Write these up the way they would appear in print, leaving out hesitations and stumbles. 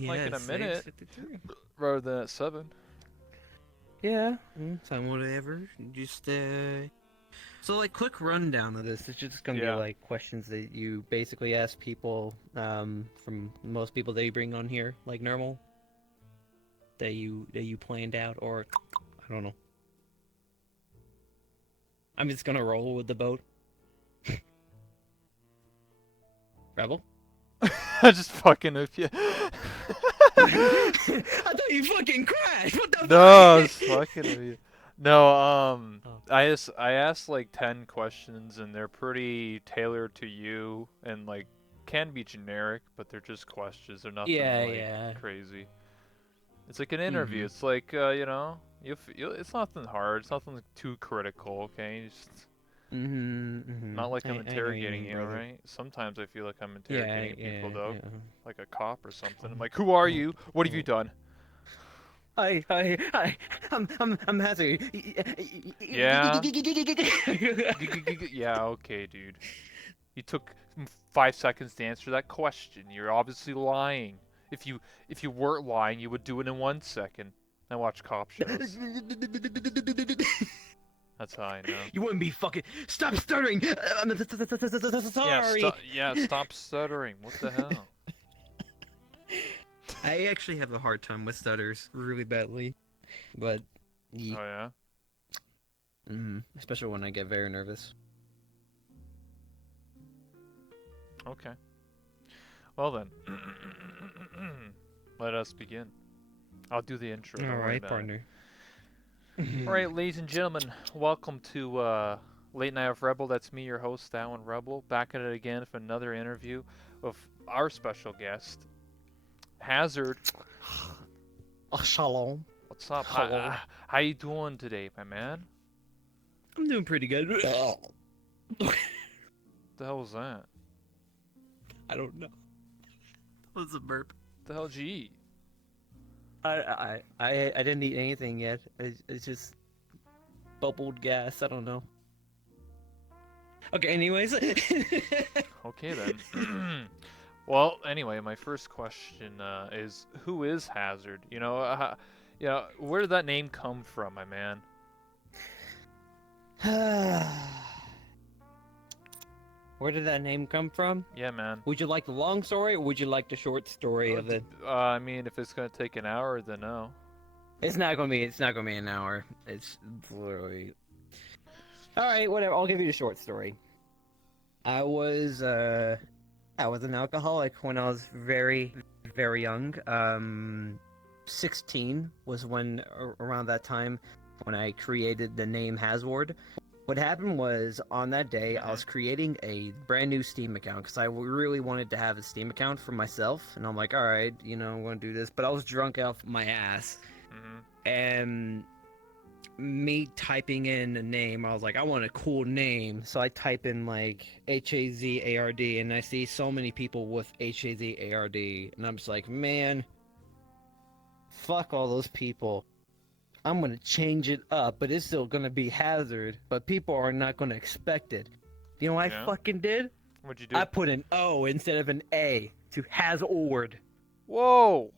hurt like Yeah, in a minute 6:53. rather than at 7. Yeah, time whatever. Just So like quick rundown of this. It's just gonna be Yeah. like questions that you basically ask people, from most people that you bring on here, like normal, that you planned out, or I don't know. I'm just gonna roll with the boat. Rebel. I just fucking with you. I thought you fucking crashed. What the No, I was fuck? fucking with you. No, Oh. I asked like 10 questions and they're pretty tailored to you and like can be generic, but they're just questions. They're nothing Yeah, like yeah. crazy. It's like an interview. Mm-hmm. It's like it's nothing hard. It's nothing too critical. Okay, just Mm-hmm. Mm-hmm. not like I'm I know what you interrogating mean, you, brother. alright? Sometimes I feel like I'm Yeah, interrogating people yeah, though, yeah. like a cop or something. I'm Oh, like, who are oh, you? What have you oh. done? Hi. I'm Hazard. Yeah. Yeah, okay, dude. You took 5 seconds to answer that question. You're obviously lying. If you weren't lying, you would do it in 1 second. I watch cop shows. That's how I know. You wouldn't be fucking. Stop stuttering. I'm Yeah, sorry. stop stuttering. What the hell? I actually have a hard time with stutters really badly, but Oh yeah. especially when I get very nervous. Okay. Well then, let us begin. I'll do the intro. All Don't worry right, about it. partner. All right, ladies and gentlemen, welcome to Late Night of Rebel. That's me, your host, Alan Rebel, back at it again for another interview of our special guest, Hazard. Shalom. What's up? Hello. How you doing today, my man? I'm doing pretty good. What the hell was that? I don't know. That was a burp. What the hell did you eat? I didn't eat anything yet. It's just bubbled gas. I don't know. Okay. Anyways. Okay then. Well, anyway, my first question is, who is Hazard? Where did that name come from, my man? Where did that name come from? Yeah, man. Would you like the long story, or would you like the short story of it? I mean, if it's gonna take an hour, then no. It's not gonna be an hour. It's literally. All right, whatever. I'll give you the short story. I was an alcoholic when I was very, very young. 16 was around that time when I created the name Hazord. What happened was, on that day, I was creating a brand new Steam account because I really wanted to have a Steam account for myself. And I'm like, all right, I'm going to do this. But I was drunk off my ass. And me typing in a name, I was like, I want a cool name. So I type in, like, Hazard, and I see so many people with Hazard. And I'm just like, man, fuck all those people. I'm gonna change it up, but it's still gonna be Hazard, but people are not gonna expect it. You know what I fucking did? What'd you do? I put an O instead of an A to Hazord. Whoa!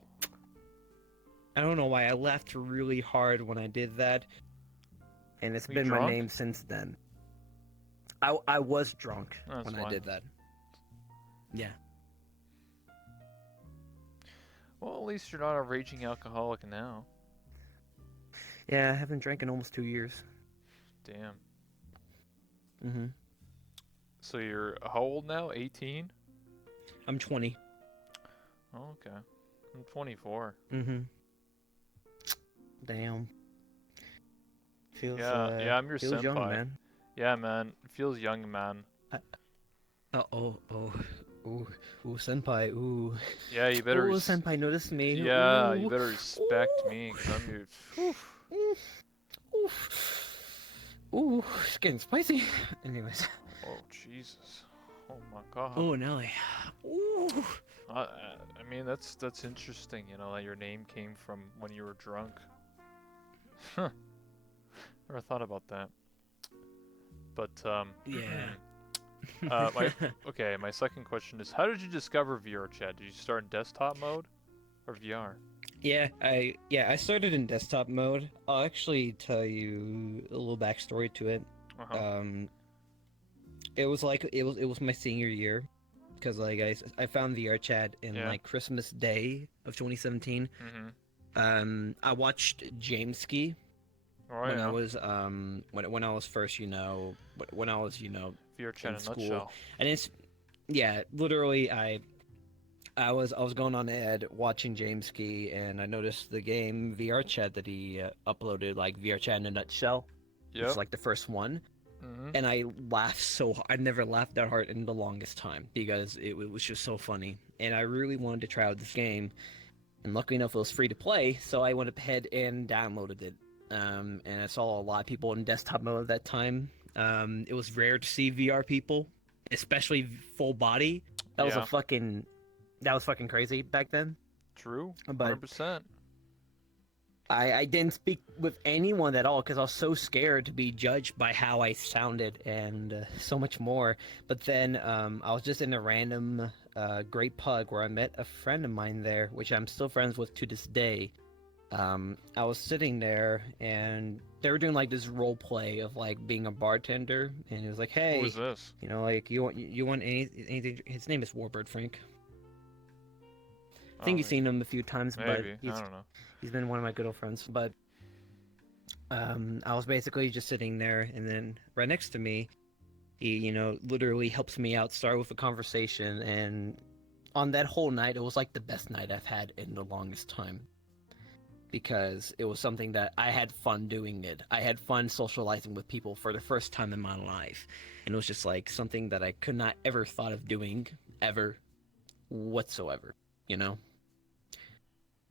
I don't know why I laughed really hard when I did that, and it's been drunk? my name since then. I was drunk when I did that. Yeah. Well, at least you're not a raging alcoholic now. Yeah, I haven't drank in almost 2 years. Damn. Mm-hmm. So you're how old now? 18? I'm 20. Oh, okay. I'm 24. Mm-hmm. Damn. Feels, yeah, I'm your feels senpai. young, man. Yeah, man. It feels young, man. Ooh, senpai, ooh. Yeah, you better. Ooh, senpai noticed me. Yeah, ooh. you better respect me, cause I'm your. Ooh, it's getting spicy. Anyways. Oh Jesus! Oh my God! Oh Nelly. Ooh. I mean, that's interesting. That your name came from when you were drunk. Huh. Never thought about that. But Yeah. my second question is, how did you discover VRChat? Did you start in desktop mode? or VR? I started in desktop mode. I'll actually tell you a little backstory to it. Uh-huh. Um, it was my senior year, because like I found VR chat in Yeah. like Christmas Day of 2017. Mm-hmm. I watched James Ski Oh when I yeah. was when I was first when I was VR chat in in a school, nutshell. and it's yeah, literally I was going on Ed watching James Ski, and I noticed the game VR Chat that he uploaded, like VR Chat in a Nutshell, which is Yep. like the first one, Mm-hmm. and I laughed so hard. I never laughed that hard in the longest time because it was just so funny, and I really wanted to try out this game. And luckily enough, it was free to play, so I went ahead and downloaded it. And I saw a lot of people in desktop mode at that time. It was rare to see VR people, especially full body. That was a Yeah. fucking that was fucking crazy back then. True. But 100%. I didn't speak with anyone at all because I was so scared to be judged by how I sounded and so much more. But then I was just in a random Great Pug where I met a friend of mine there, which I'm still friends with to this day. I was sitting there and they were doing like this role play of like being a bartender, and he was like, Who is "Hey, this? like you want anything?" His name is Warbird Frank. I I think don't you've think. seen him a few times, but Maybe. I don't know. he's been one of my good old friends. But I was basically just sitting there, and then right next to me, he, literally helps me out, start with a conversation, and on that whole night, it was like the best night I've had in the longest time. Because it was something that I had fun doing it. I had fun socializing with people for the first time in my life. And it was just like something that I could not ever thought of doing ever whatsoever, you know?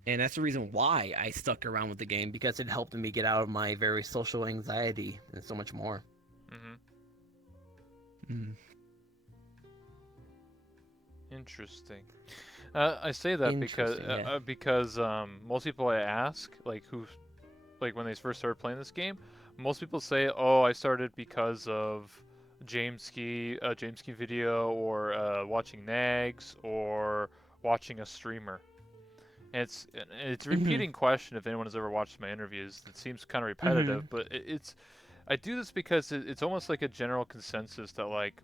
And that's the reason why I stuck around with the game, because it helped me get out of my very social anxiety and so much more. Mm-hmm. Mm. Interesting. I say that because Interesting, yeah. most people I ask, like who, like when they first started playing this game, most people say, "Oh, I started because of James Ski video, or watching Nags, or watching a streamer." And it's a Hmm. repeating question. If anyone has ever watched my interviews, it seems kind of Hmm. repetitive, but it's I do this because it's almost like a general consensus that like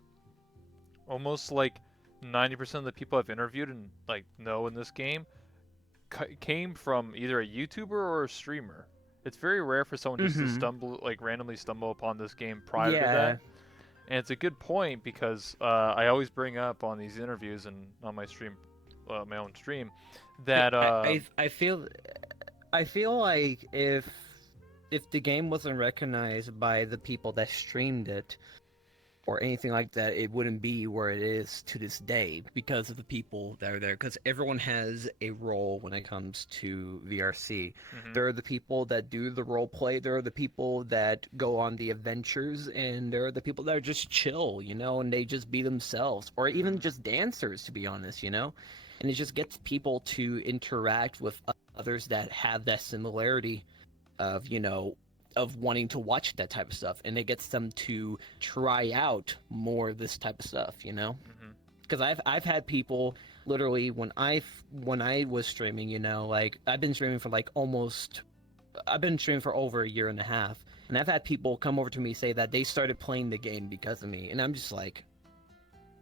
almost like 90% of the people I've interviewed and like know in this game came from either a YouTuber or a streamer. It's very rare for someone just to Hmm. randomly stumble upon this game prior to that. Yeah. And it's a good point because I always bring up on these interviews and on my stream, my own stream, I, that I, I I feel I feel like if the game wasn't recognized by the people that streamed it or anything like that, it wouldn't be where it is to this day because of the people that are there. Because everyone has a role when it comes to VRC. hmm There are the people that do the role play. There are the people that go on the adventures, and there are the people that are just chill, and they just be themselves, or even hmm just dancers, to be honest. And it just gets people to interact with others that have that similarity of of wanting to watch that type of stuff, and it gets them to try out more of this type of stuff. hmm Because I've had people literally when I was streaming, like I've been streaming for over a year and a half, and I've had people come over to me say that they started playing the game because of me, and I'm just like,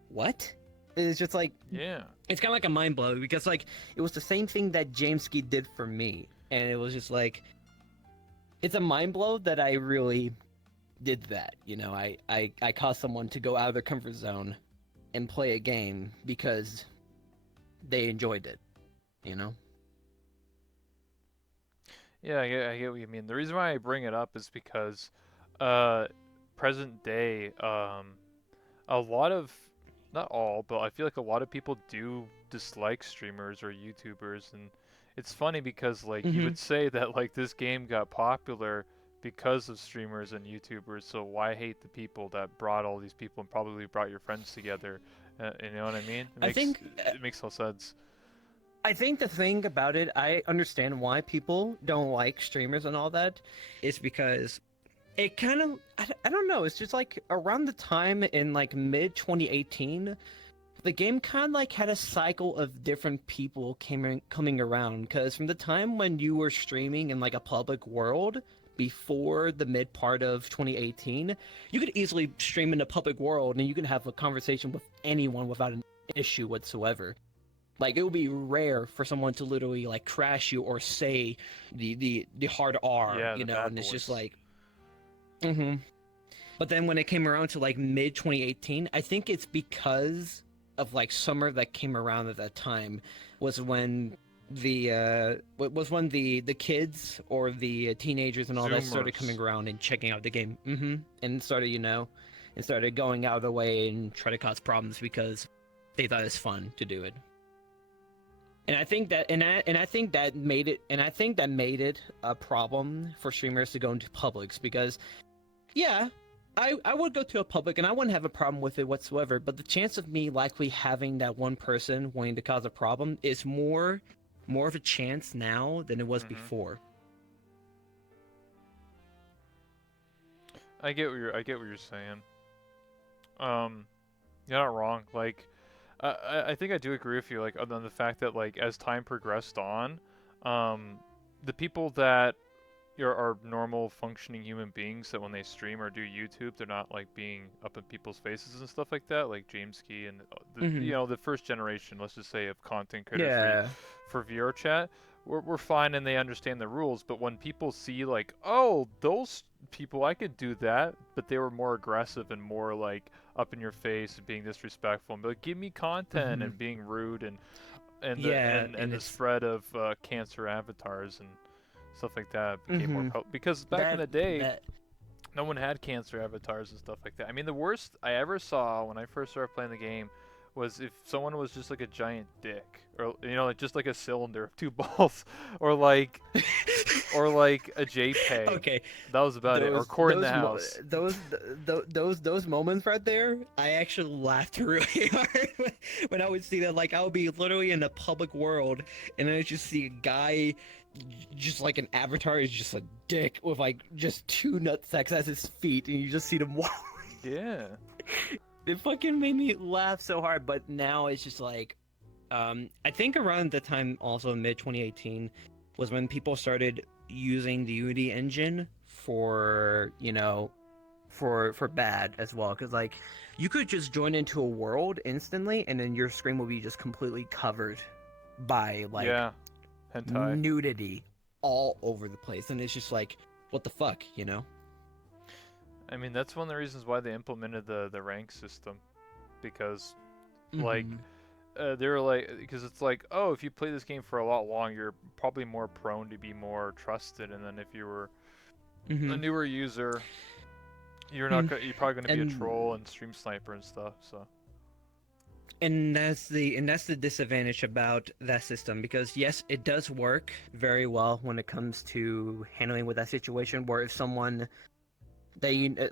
what? It's just like, Yeah. it's kind of like a mind blow, because like it was the same thing that Jameski did for me, and it was just like, it's a mind blow that I really did that. I caused someone to go out of their comfort zone and play a game because they enjoyed it, you know? Yeah, I get what you mean. The reason why I bring it up is because, uh, present day, a lot of, not all, but I feel like a lot of people do dislike streamers or YouTubers, and it's funny because like you Mm-hmm. would say that like this game got popular because of streamers and YouTubers, so why hate the people that brought all these people and probably brought your friends together? You know what I mean? I think It makes no sense. I think the thing about it, I understand why people don't like streamers and all that, is because it kind of, I don't know, it's just like around the time in like mid 2018, the game kind of like had a cycle of different people coming around. Because from the time when you were streaming in like a public world before the mid part of 2018, you could easily stream in a public world and you can have a conversation with anyone without an issue whatsoever. Like it would be rare for someone to literally like crash you or say the hard R, Yeah, you the know, bad and it's just boys. like, mm-hmm. But then when it came around to like mid 2018, I think it's because of like summer that came around at that time was when the kids or the teenagers and all that started coming Zoomers. around and checking out the game, and started and started going out of the way and try to cause problems because they thought it's fun to do it. And I think that I think that made it a problem for streamers to go into publics because yeah, I would go to a public and I wouldn't have a problem with it whatsoever, but the chance of me likely having that one person wanting to cause a problem is more of a chance now than it was Hmm. before. I get what you're saying. You're not wrong. Like, I think I do agree with you. Like, on the fact that like as time progressed on, um, the people that are normal functioning human beings that when they stream or do YouTube, they're not like being up in people's faces and stuff like that. Like James Key and Hmm. the first generation, let's just say, of content creators Yeah. for VR chat, we're fine and they understand the rules. But when people see like, oh, those people, I could do that, but they were more aggressive and more like up in your face and being disrespectful and be like, give me content Hmm. and being rude and Yeah, and and the it's spread of cancer avatars and stuff like that became more hmm because back in the day that no one had cancer avatars and stuff like that. I mean, the worst I ever saw when I first started playing the game was if someone was just like a giant dick, or like just like a cylinder of two balls, or like a JPEG. okay. That was about it. Or cord in the house. Those moments right there, I actually laughed really hard when I would see that. Like I would be literally in a public world, and I just see a guy, just like an avatar, is just a dick with like just two nutsacks as his feet, and you just see them walk. Yeah. It fucking made me laugh so hard. But now it's just like, I think around the time also mid 2018 was when people started using the Unity engine for for bad as well, because like you could just join into a world instantly and then your screen will be just completely covered by like Yeah. Hentai. nudity all over the place, and it's just like what the fuck, you know? I mean, that's one of the reasons why they implemented the rank system, because like Mm-hmm. they were like, because it's like, oh, if you play this game for a lot longer, you're probably more prone to be more trusted, and then if you were a Mm-hmm. newer user, you're probably gonna be a And troll and stream sniper and stuff. So that's the disadvantage about that system, because yes, it does work very well when it comes to handling with that situation where if someone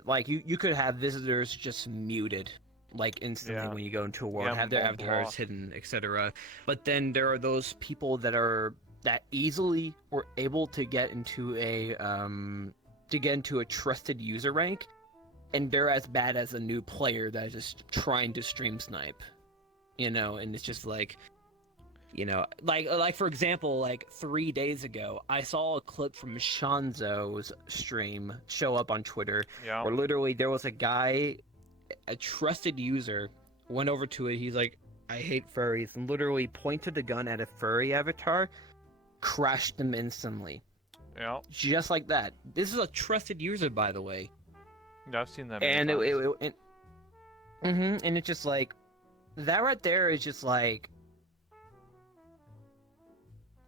like you could have visitors just muted like instantly yeah, when you go into a you world, have have them their all avatars blocked. hidden, etc. But then there are those people that easily were able to get into a trusted user rank, and they're as bad as a new player that is just trying to stream snipe, you know. And it's just like, like for example, like 3 days ago I saw a clip from Shanzo's stream show up on Twitter Yeah, where literally there was a guy, a trusted user, went over to it. He's like, I hate furries, and literally pointed the gun at a furry avatar, crashed them instantly, yeah, just like that. This is a trusted user, by the way. yeah. I've seen that many And times. and it's just like that right there is just like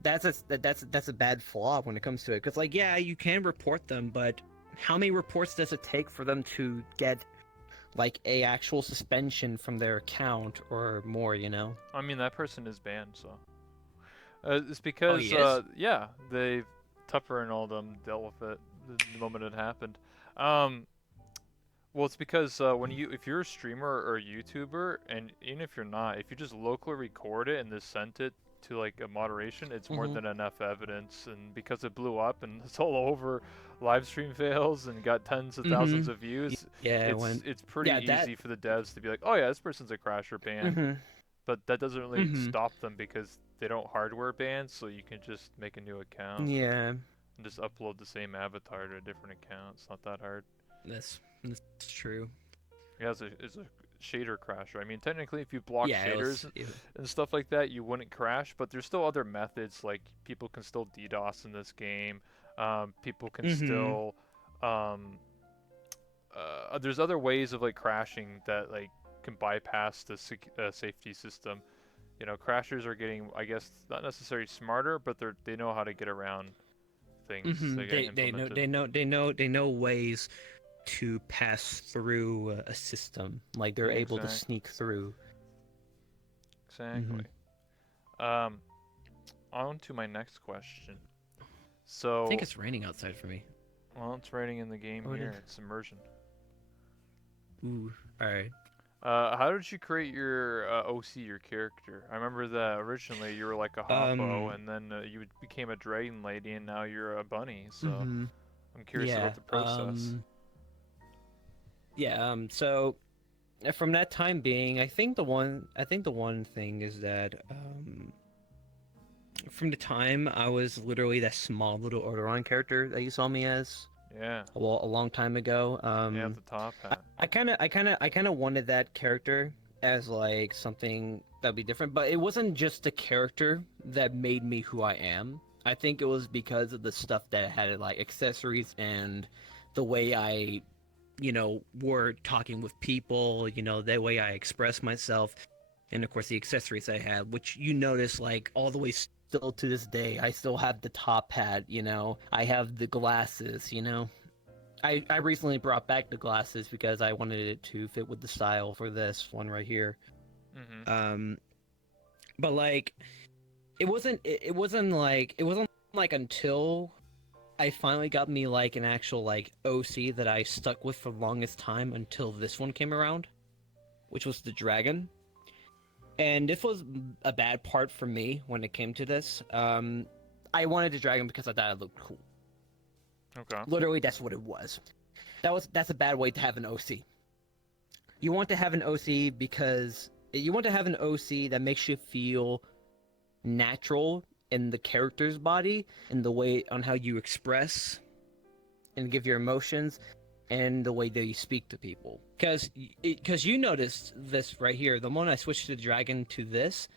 that's a bad flaw when it comes to it, because like yeah, you can report them, but how many reports does it take for them to get like a actual suspension from their account or more, you know? I mean, that person is banned, so it's Oh, because he is? yeah, they Tupper and all them dealt with it the moment it happened. Um, Well, it's because if you're a streamer or a YouTuber, and even if you're not, if you just locally record it and just sent it to like a moderation, it's more Mm-hmm. than enough evidence. And because it blew up and it's all over live stream fails and got tens of thousands Mm-hmm. of views, Yeah, it went. it's pretty Yeah, that. easy for the devs to be like, oh yeah, this person's a crasher ban. Mm-hmm. but that doesn't really Mhm. stop them because they don't hardware ban, so you can just make a new account Yeah, and just upload the same avatar to a different account. It's not that hard. that's true. Yeah, it's a shader crasher. I mean, technically, if you block Yeah, it shaders was. It, and stuff like that, you wouldn't crash. But there's still other methods, like people can still DDoS in this game. People can mhm. still um, there's other ways of like crashing that like can bypass the safety system. You know, crashers are getting, I guess, not necessarily smarter, but they know how to get around things that get implemented. They know ways to pass through a system. Like they're Yeah, able to exactly. sneak through. Exactly. Mhm. Um, on to my next question. I think So, it's raining outside for me. well, it's raining in the game Oh, it is. here. It's immersion. Ooh. All right. How did you create your OC, your character? I remember that originally you were like a Hoppo, Um. and then you became a Dragon Lady, and now you're a bunny. So Mhm. I'm curious Yeah. about the process. Yeah. So from that time being, I think the one thing is that from the time I was literally that small little Orderon character that you saw me as Yeah, a long time ago. yeah, the top hat. I kind of wanted that character as like something that'd be different, but it wasn't just the character that made me who I am. I think it was because of the stuff that had like accessories and the way I, were talking with people, the way I express myself, and of course the accessories I had, which you notice like all the way still to this day. I still have the top hat, I have the glasses, I recently brought back the glasses because I wanted it to fit with the style for this one right here. Mhm. Um, but like it wasn't like until I finally got me like an actual like OC that I stuck with for the longest time until this one came around, which was the dragon. And this was a bad part for me when it came to this. I wanted the dragon because I thought it looked cool. Okay. Literally, that's what it was. That's a bad way to have an OC. You want to have an OC because you want to have an OC that makes you feel natural in the character's body, in the way on how you express and give your emotions, and the way that you speak to people. Because you noticed this right here. The moment I switched the dragon to this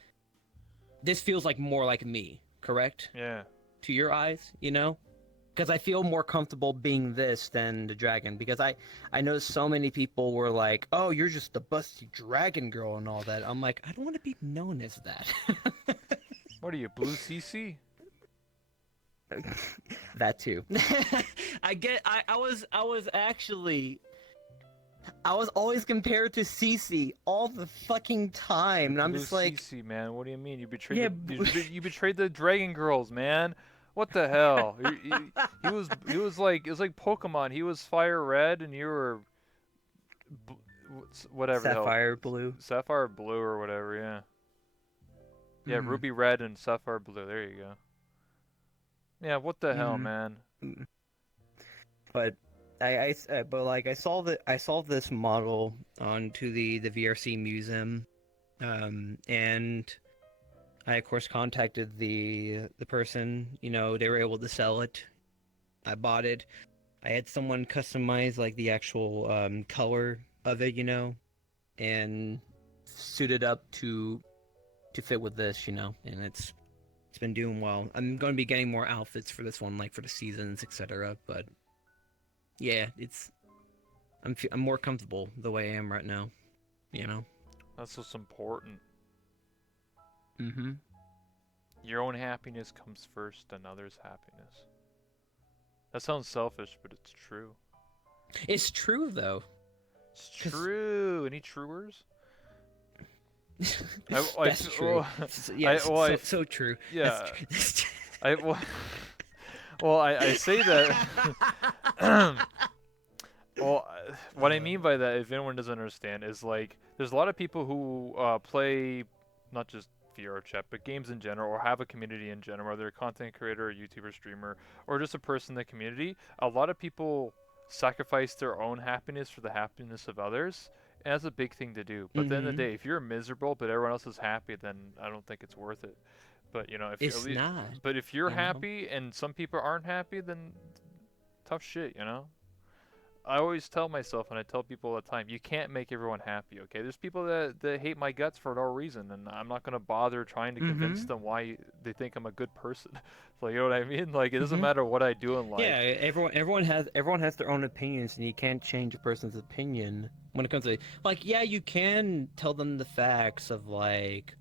feels like more like me, correct? Yeah. To your eyes, because I feel more comfortable being this than the dragon. Because I know so many people were like, "Oh, you're just the busty dragon girl" and all that. I'm like, I don't want to be known as that. What are you, blue CC? That too. I was always compared to Cece all the fucking time, You're and I'm blue just like, CC, man. What do you mean? You betrayed yeah. you betrayed the Dragon Girls, man. What the hell? He was like, it was like Pokemon. He was fire red, and you were whatever the hell, Sapphire blue. sapphire blue or whatever. Yeah. Yeah, Mm-hmm. ruby red and sapphire blue. There you go. Yeah, what the hell, Mm-hmm. man? But but like I saw this model onto the VRC museum, and I of course contacted the person. They were able to sell it. I bought it. I had someone customize like the actual color of it, and suit it up to fit with this, and it's been doing well. I'm going to be getting more outfits for this one, like for the seasons, etc. But yeah, I'm more comfortable the way I am right now, you know. That's what's important. Mm-hmm. Your own happiness comes first, and others' happiness. That sounds selfish, but it's true. It's true though, It's because true. Any truers? I, I, that's true. well, Yes, well, so true. That's yeah. true. That's true. I, well, well, I say that. Well, what I mean by that, if anyone doesn't understand, is like there's a lot of people who play not just VR chat, but games in general, or have a community in general, whether they're a content creator, a YouTuber, streamer, or just a person in the community. A lot of people sacrifice their own happiness for the happiness of others, And that's a big thing to do. But at the end of the Mm-hmm. day, if you're miserable but everyone else is happy, then I don't think it's worth it. But if you at It's least, not, but if you're you know. happy and some people aren't happy, then tough shit. I always tell myself, and I tell people all the time, you can't make everyone happy, okay? There's people that hate my guts for no reason, and I'm not gonna bother trying to convince Mm-hmm. them why they think I'm a good person. So you know what I mean? Like it doesn't Mm-hmm. matter what I do in Yeah, life. everyone has their own opinions, and you can't change a person's opinion when it comes to like, yeah, you can tell them the facts of like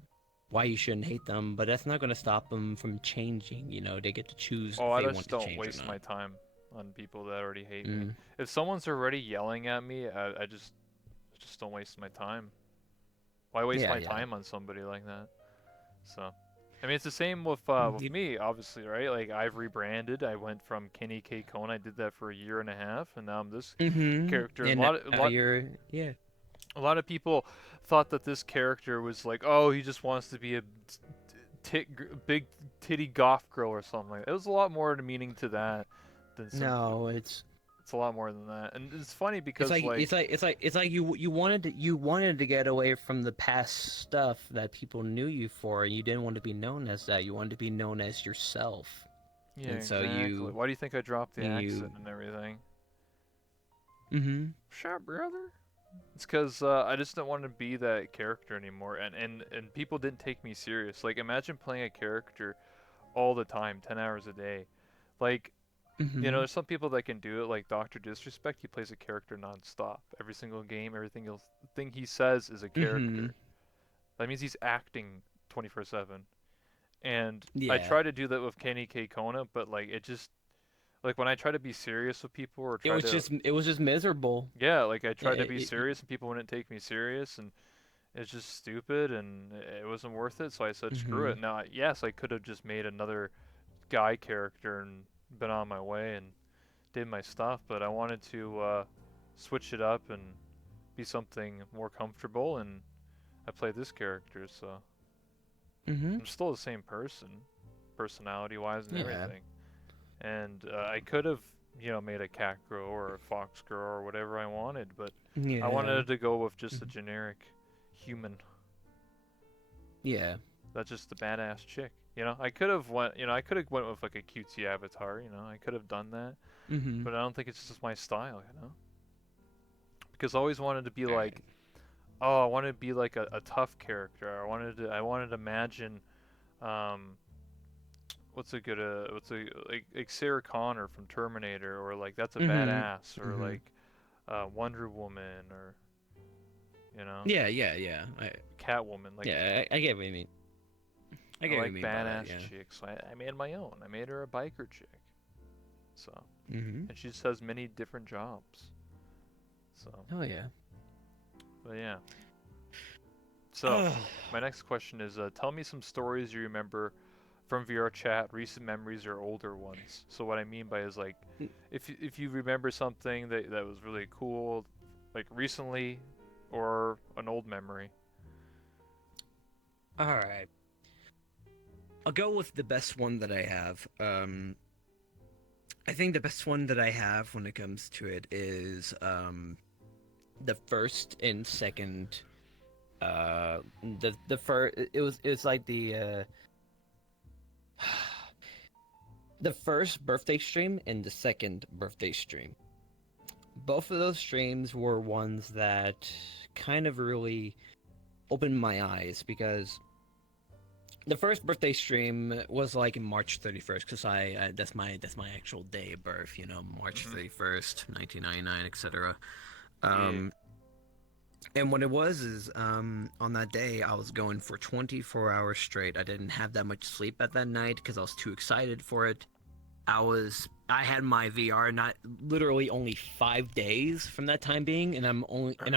why you shouldn't hate them, but that's not going to stop them from changing. They get to choose Oh, if I they just want to don't change or waste not. my time on people that already hate me. Mm. If someone's already yelling at me, I just don't waste my time. Why waste Yeah, my yeah. time on somebody like that? So, I mean, it's the same with You, me, obviously, right? Like I've rebranded. I went from Kenny K. Kone. I did that for a year and a half, and now I'm this mm-hmm. character. And And now you're, yeah. a lot of people thought that this character was like, oh, he just wants to be a big titty goth girl or something like that. It was a lot more meaning to that than simply. No, it's It's a lot more than that, and it's funny it's because like like, you wanted to get away from the past stuff that people knew you for, and you didn't want to be known as that. You wanted to be known as yourself, yeah, and so exactly. Why do you think I dropped the you. accent and everything? Mm-hmm. Sure, brother. It's because I just don't want to be that character anymore, and people didn't take me serious. Like, imagine playing a character all the time, 10 hours a day. Like, Mm-hmm. there's some people that can do it, like Doctor Disrespect. He plays a character nonstop. Every single game, everything else, thing he says is a Mm-hmm. character. That means he's acting 24/7. And I Yeah. try to do that with Kenny K. Kona, but like it just like when I try to be serious with people or try to It was just miserable. yeah, like I tried to be It, serious and people wouldn't take me serious and it's just stupid and it wasn't worth it. So I said screw mm-hmm. it. Now, yes, I could have just made another guy character and been on my way and did my stuff, but I wanted to switch it up and be something more comfortable and I played this character, so Mm-hmm. I'm still the same person, personality wise and Yeah. everything. And I could have, made a cat girl or a fox girl or whatever I wanted, but I Yeah. wanted to go with just a Mhm. generic human. Yeah. That's just a badass chick. I could have went with like a cutesy avatar. I could have done that, Mm-hmm. but I don't think it's just my style. Because I always wanted to be All right. like, oh, I wanted to be like a tough character. I wanted to imagine, um, like Sarah Connor from Terminator, or like that's a Mm-hmm. badass, or Mm-hmm. like Wonder Woman, or you know Yeah. Yeah. Yeah. Catwoman. Like I get what you mean. I I get what you like mean by that. badass Yeah. chicks. So I made my own. I made her a biker chick. So Mm-hmm. and she just has many different jobs. So Oh yeah. but yeah. So Ugh. my next question is, tell me some stories you remember from VR chat, recent memories or older ones. So what I mean by is like, if you remember something that was really cool, like recently, or an old memory. All right. I'll go with the best one that I have. I think the best one that I have when it comes to it is the first and second. The first it was like the first birthday stream and the second birthday stream. Both of those streams were ones that kind of really opened my eyes because the first birthday stream was like March 31st because that's my actual day of birth, March Mhm. 31st, 1999, etc. Yeah. Um, and what it was is on that day I was going for 24 hours straight. I didn't have that much sleep at that night because I was too excited for it. I had my VR not literally only 5 days from that time being, and I'm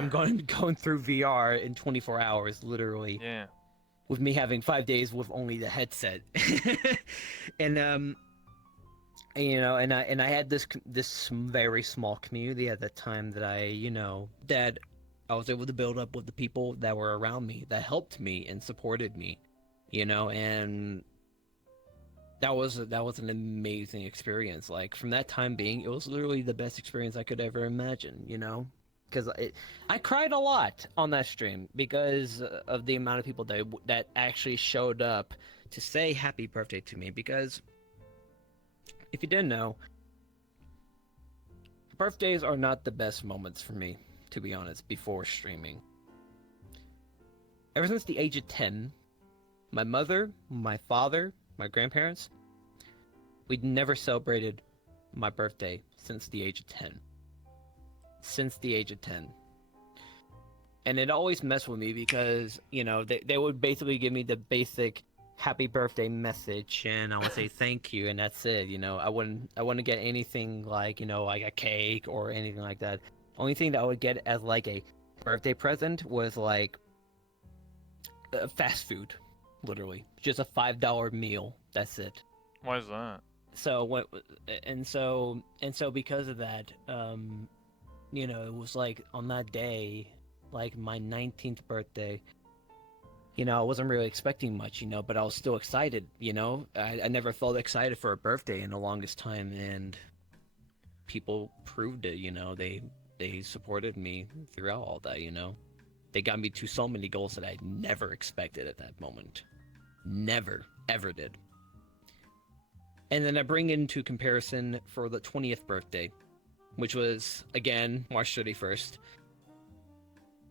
going through VR in 24 hours literally Yeah. with me having 5 days with only the headset. and and I had this very small community at that time that that I was able to build up with the people that were around me that helped me and supported me, and that was an amazing experience. Like from that time being, it was literally the best experience I could ever imagine, because I cried a lot on that stream because of the amount of people that actually showed up to say happy birthday to me. Because if you didn't know, birthdays are not the best moments for me, to be honest, before streaming. Ever since the age of 10, my mother, my father, my grandparents, we'd never celebrated my birthday since the age of 10. Since the age of 10. And it always messed with me because, you know, they would basically give me the basic happy birthday message, and I would say thank you, and that's it. You know, I wouldn't get anything like, you know, like a cake or anything like that. Only thing that I would get as like a birthday present was like fast food, literally just a $5 meal. That's it. Why is that? So what? And so because of that, you know, it was like on that day, like my 19th birthday. You know, I wasn't really expecting much, you know, but I was still excited, you know? I never felt excited for a birthday in the longest time, and people proved it, you know? They supported me throughout all that, you know? They got me to so many goals that I never expected at that moment. Never, ever did. And then I bring into comparison for the 20th birthday, which was, again, March 31st.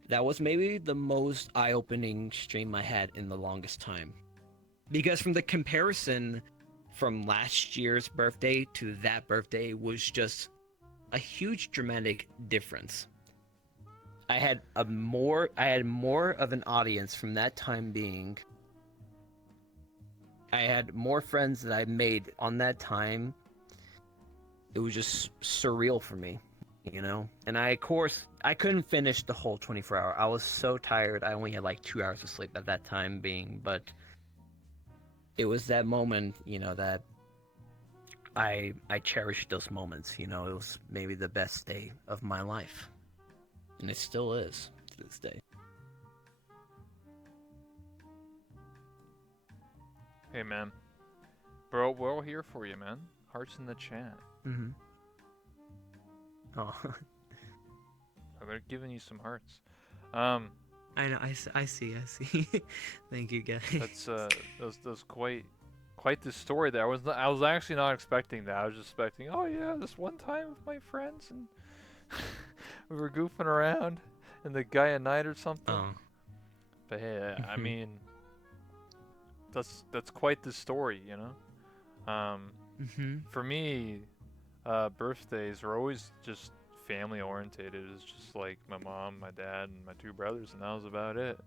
That was maybe the most eye-opening stream I had in the longest time. Because from the comparison from last year's birthday to that birthday was just a huge dramatic difference. I had more of an audience from that time being. I had more friends that I made on that time. It was just surreal for me. You know, and of course, I couldn't finish the whole 24-hour. I was so tired. I only had like 2 hours of sleep at that time being, but it was that moment, you know, that I cherished those moments. You know, it was maybe the best day of my life, and it still is to this day. Hey, man. Bro, we're all here for you, man. Hearts in the chat. Mm-hmm. Oh. They're giving you some hearts. I know. I see. Thank you, guys. That's quite the story there. I was actually not expecting that. I was just expecting, oh yeah, this one time with my friends and we were goofing around in the Gaia night or something. Oh. But hey, I mean, that's quite the story, you know. For me, birthdays were always just family orientated. It was just like my mom, my dad, and my 2 brothers, and that was about it.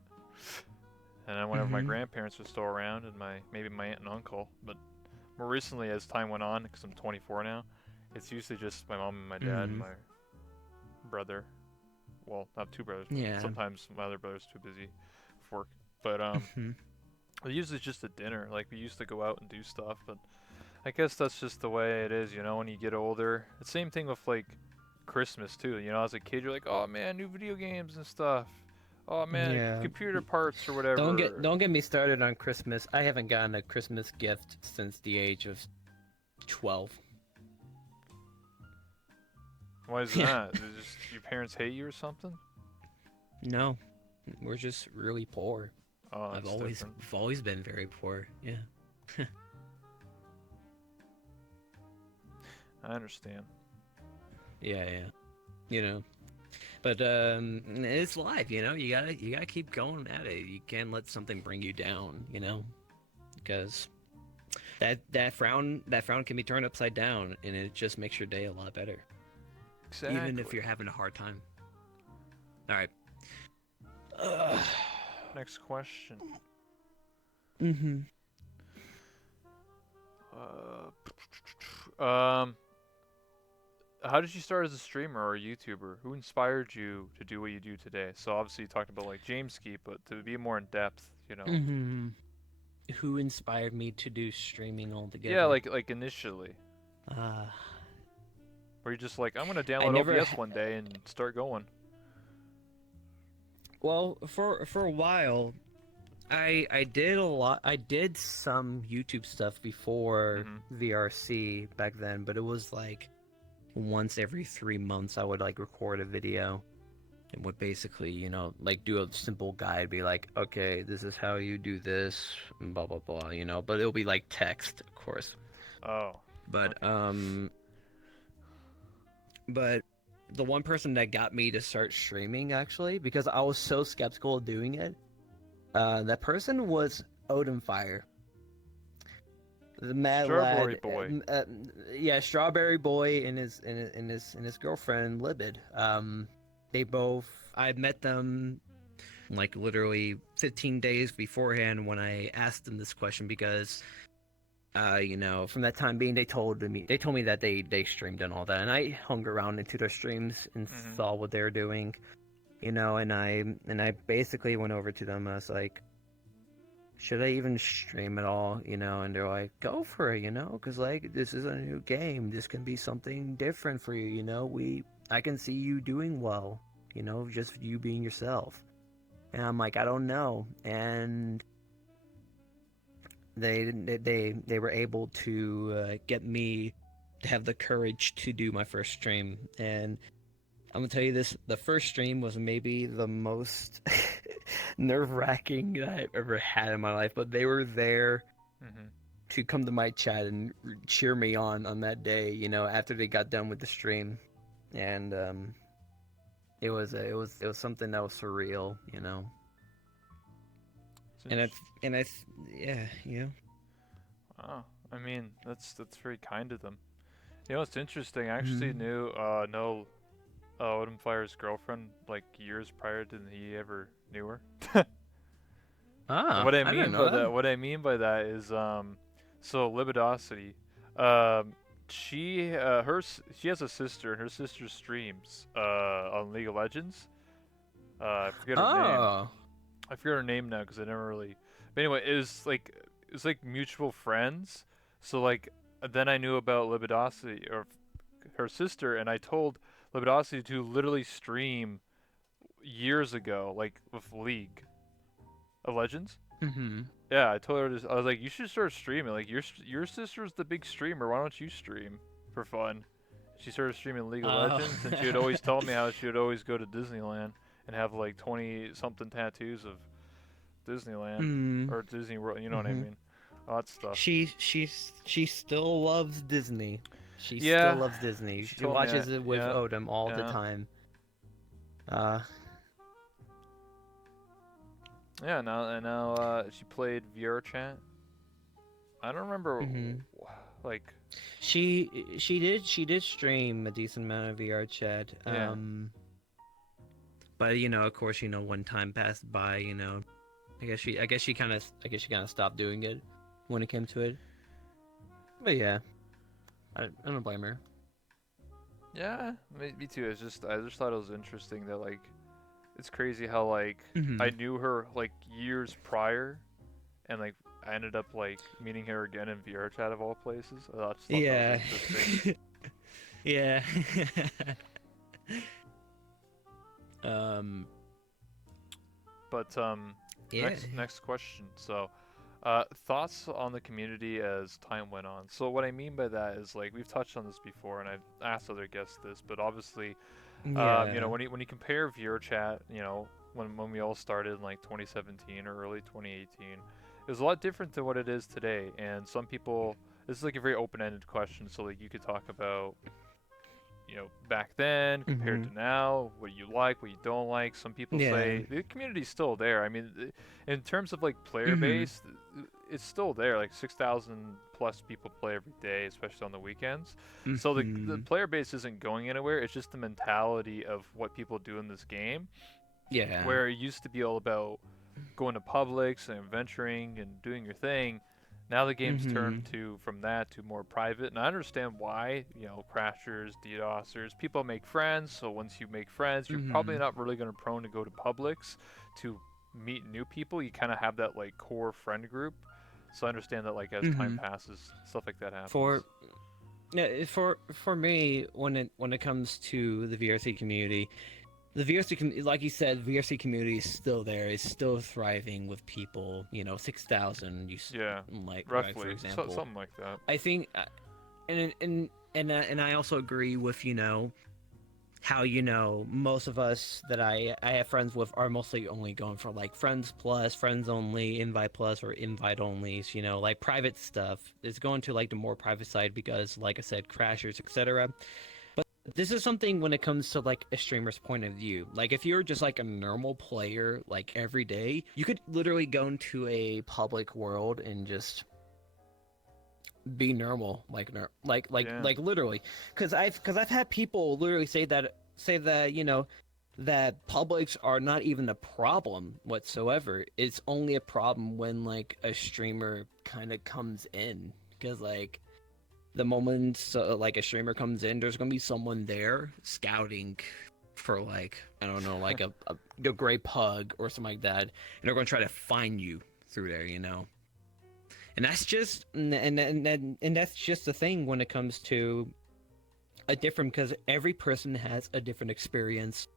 And then whenever my grandparents were still around, and maybe my aunt and uncle, but more recently as time went on, because I'm 24 now, it's usually just my mom and my dad and my brother. Well, I have 2 brothers. Yeah. Sometimes my other brother's too busy for work, but usually it's just a dinner. Like, we used to go out and do stuff, but I guess that's just the way it is, you know, when you get older. The same thing with, like, Christmas, too. You know, as a kid, you're like, oh, man, new video games and stuff. Oh, man, computer parts or whatever. Don't get me started on Christmas. I haven't gotten a Christmas gift since the age of 12. Why is that? Is it just your parents hate you or something? No, we're just really poor. Oh, we've always been very poor. Yeah. I understand. Yeah. You know, but it's life. You know, you gotta keep going at it. You can't let something bring you down. You know, because that frown can be turned upside down, and it just makes your day a lot better. Exactly. Even if you're having a hard time. All right. Next question. How did you start as a streamer or a YouTuber? Who inspired you to do what you do today? So obviously you talked about like Jameski, but to be more in depth, you know. Who inspired me to do streaming altogether? Yeah, like initially. Where you're just like, I'm gonna download OBS one day and start going. Well, for a while, I did a lot. I did some YouTube stuff before VRC back then, but it was like once every 3 months I would like record a video. and would basically, like do a simple guide, be like, okay, this is how you do this, and blah blah blah, but it'll be like text, of course. Oh, But okay. but the one person that got me to start streaming actually, because I was so skeptical of doing it, that person was Odin Fire, the mad Strawberry lad, Boy. yeah, Strawberry Boy and his girlfriend Libid. They both, I met them like literally 15 days beforehand when I asked them this question because from that time being, they told me that they streamed and all that, and I hung around into their streams and Mhm. saw what they're doing, and I basically went over to them. I was like, should I even stream at all, and they're like, go for it, because like this is a new game, this can be something different for you, I can see you doing well, just you being yourself. And I'm like, I don't know. And they were able to get me to have the courage to do my first stream. And I'm gonna tell you this: the first stream was maybe the most nerve-wracking that I've ever had in my life. But they were there Mhm. to come to my chat and cheer me on that day. After they got done with the stream, and it was something that was surreal. It's And I interesting. and I yeah, Wow. I mean, that's very kind of them. You know, it's interesting. I actually Mhm. knew know Odin Fire's girlfriend like years prior to he ever knew her. Ah, What I I didn't mean know by that. that, what I mean by that is, so Libidosity, um, she has a sister, and her sister streams on League of Legends. I forget her name. Oh. I forget her name now because I never really. But anyway, it was like mutual friends. So like then I knew about Libidosity or her sister, and I told Libidosity to literally stream years ago, like with League of Legends. Mhm. Yeah, I told her this. I was like, you should start streaming. Like your sister's the big streamer. Why don't you stream for fun? She started streaming League of Oh. Legends, and she would always tell me how she would always go to Disneyland and have like 20 something tattoos of Disneyland Mhm. or Disney World. You know what I Mhm. mean? All that stuff. She still loves Disney. She still Yeah, loves Disney. she She told me. watches it with Yeah, Odom all the yeah, time. Uh. yeah. Now she played VR chat. I don't remember, Mhm. like, She did stream a decent amount of VR chat. yeah. But of course, one time passed by. I guess she kind of stopped doing it when it came to it. But yeah, I don't blame her. Yeah, me too. I just thought it was interesting that like it's crazy how like I Mhm. knew her like years prior, and like I ended up like meeting her again in VR chat of all places. Just thought that was Yeah. interesting. Yeah. um. But Yeah. next question. So, thoughts on the community as time went on. So what I mean by that is like we've touched on this before, and I've asked other guests this, but obviously, Yeah. when you compare VR chat, when we all started in like 2017 or early 2018, it was a lot different than what it is today. And some people, this is like a very open-ended question, so like you could talk about back then compared Mhm. to now, what you like, what you don't like. Some people Yeah. say the community's still there. I mean, in terms of like player Mhm. base, it's still there. Like 6,000 plus people play every day, especially on the weekends. So the Mhm. player base isn't going anywhere. It's just the mentality of what people do in this game, Yeah. where it used to be all about going to Publix and venturing and doing your thing. Now the game's turned Mhm. to from that to more private, and I understand why. Crashers, DDoSers, people make friends. So once you make friends, you're probably Mhm. not really going to prone to go to Publix to meet new people. You kind of have that like core friend group. So I understand that like as time Mhm. passes, stuff like that For happens. yeah, for me, when it comes to the VRC community, like you said, VRC community is still there. It's still thriving with people. 6,000. Yeah, Like for roughly, example. something like that. I think, and I also agree with how most of us that I have friends with are mostly only going for like friends plus, friends only, invite plus, or invite onlys. Like private stuff is going to like the more private side because, like I said, crashers, etc. But this is something when it comes to like a streamer's point of view. Like if you're just like a normal player, like every day, you could literally go into a public world and just be normal, like Yeah. literally, because I've had people literally say that that publics are not even a problem whatsoever. It's only a problem when like a streamer kind of comes in, because like the moment like a streamer comes in, there's gonna be someone there scouting for like I don't know, like a gray pug or something like that, and they're gonna try to find you through there. And that's just and that's just the thing when it comes to a different, because every person has a different experience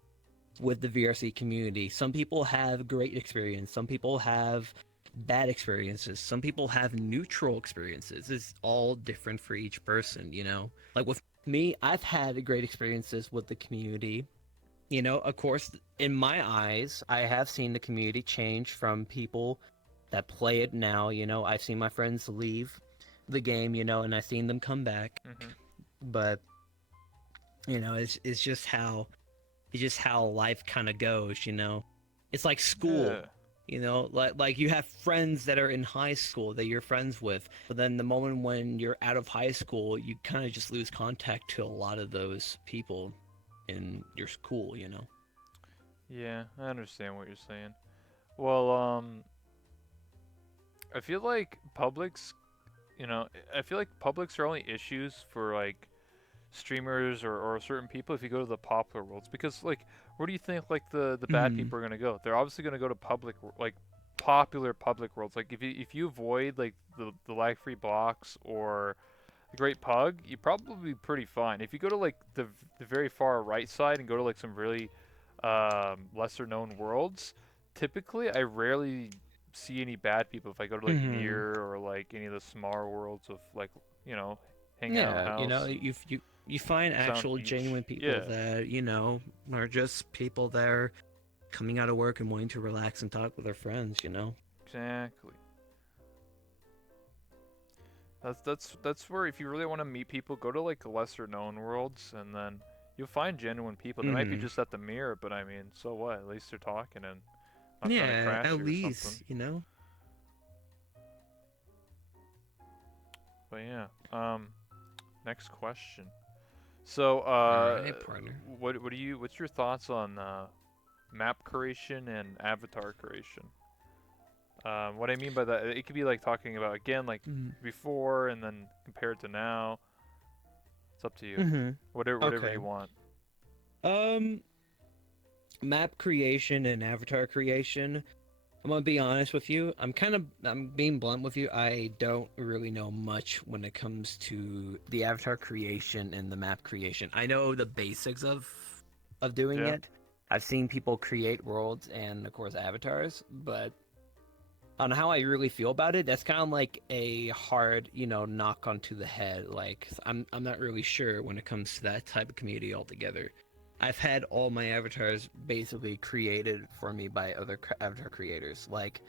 with the VRC community. Some people have great experience, some people have bad experiences, some people have neutral experiences. It's all different for each person. Like with me, I've had great experiences with the community. Of course, in my eyes, I have seen the community change from people that play it now. I've seen my friends leave the game, and I've seen them come back. Mhm. But it's just how life kind of goes. It's like school. Yeah. Like you have friends that are in high school that you're friends with, but then the moment when you're out of high school, you kind of just lose contact to a lot of those people in your school. Yeah, I understand what you're saying. Well, I feel like I feel like publics are only issues for like streamers or certain people if you go to the popular worlds, because like where do you think like the bad Mm. people are gonna go? They're obviously gonna go to like popular public worlds. Like if you avoid like the lag free blocks or the Great Pug, you probably be pretty fine. If you go to like the very far right side and go to like some really lesser known worlds, typically I rarely see any bad people if I go to like Hmm. Mirror or like any of the smaller worlds of like you know Hangout Yeah, House and you find Sound actual Beach. genuine people Yeah, that are just people that are coming out of work and wanting to relax and talk with their friends. exactly. That's where if you really want to meet people, go to like lesser known worlds, and then you'll find genuine people. They might be Hmm. just at the mirror, but I mean, so what? At least they're talking and not trying to Yeah, crash at you or something. least. But yeah. Next question. So, All right, partner. what's your thoughts on map creation and avatar creation? What I mean by that, it could be like talking about again like Hmm. before and then compared to now. It's up to you. Hmm. Whatever Okay. you want. Um, Map creation and avatar creation. I'm gonna be honest with you. I'm being blunt with you. I don't really know much when it comes to the avatar creation and the map creation. I know the basics of doing Yeah. it. I've seen people create worlds and of course avatars, but on how I really feel about it, that's kind of like a hard, knock onto the head. Like I'm not really sure when it comes to that type of community altogether. I've had all my avatars basically created for me by other avatar creators, like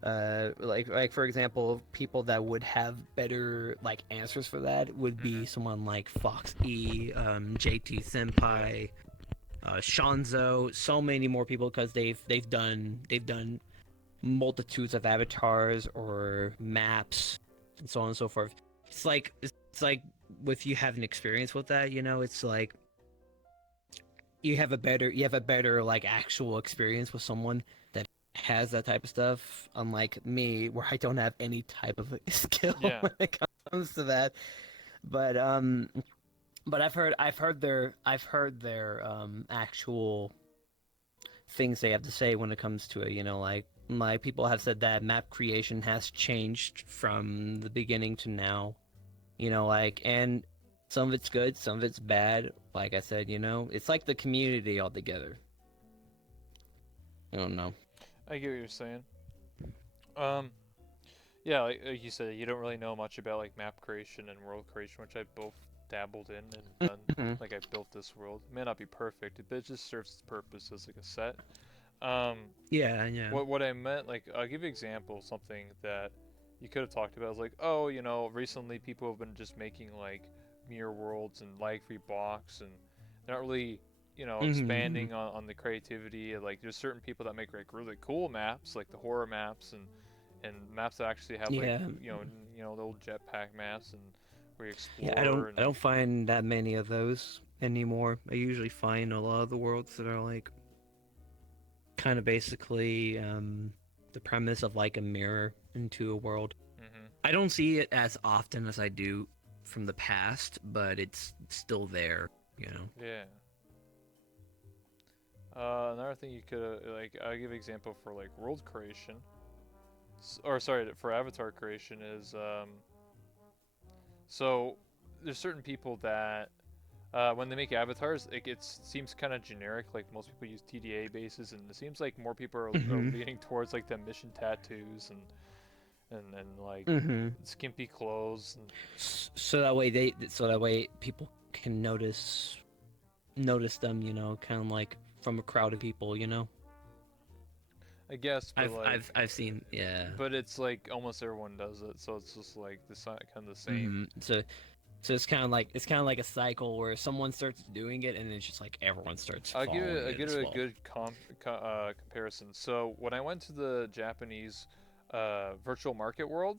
for example, people that would have better like answers for that would be Mhm. someone like Fox E, JT Yeah. Senpai, Shanzo, so many more people because they've done multitudes of avatars or maps and so on and so forth. It's like with you having experience with that, it's like you have a better like actual experience with someone that has that type of stuff, unlike me where I don't have any type of skill Yeah. when it comes to that. But I've heard their actual things they have to say when it comes to it. Like my people have said that map creation has changed from the beginning to now. And some of it's good, some of it's bad. Like I said, it's like the community altogether. I don't know. I get what you're saying. Um, yeah, like you said, you don't really know much about like map creation and world creation, which I both dabbled in and done. Hmm. Like I built this world. It may not be perfect, but it just serves its purpose as like a set. Um, Yeah, yeah. what I meant, like I'll give you an example of something that you could have talked about. Is like, oh, recently people have been just making like mirror worlds and lag free blocks, and they're not really, Hmm. expanding on the creativity. Like, there's certain people that make like really cool maps, like the horror maps, and maps that actually have like, Yeah, the old jetpack maps and where you yeah. explore and I don't find that many of those anymore. I usually find a lot of the worlds that are like kind of basically the premise of like a mirror into a world. hmm I don't see it as often as I do from the past, but it's still there, you know. yeah. Another thing you could like, I'll give an example for like world creation, or sorry, for avatar creation is so there's certain people that when they make avatars, it seems kind of generic. Like most people use TDA bases, and it seems like more people are Hmm. leaning towards like the mission tattoos and like Hmm. skimpy clothes. And So that way people can notice them, you know, kind of like from a crowd of people, you know. I guess, but like, I've seen, yeah. but it's like almost everyone does it, so it's just like kind of the same. Hmm. So it's kind of like a cycle where someone starts doing it and it's just like everyone starts I'll following it give as it a well. good comparison. So when I went to the Japanese virtual market world,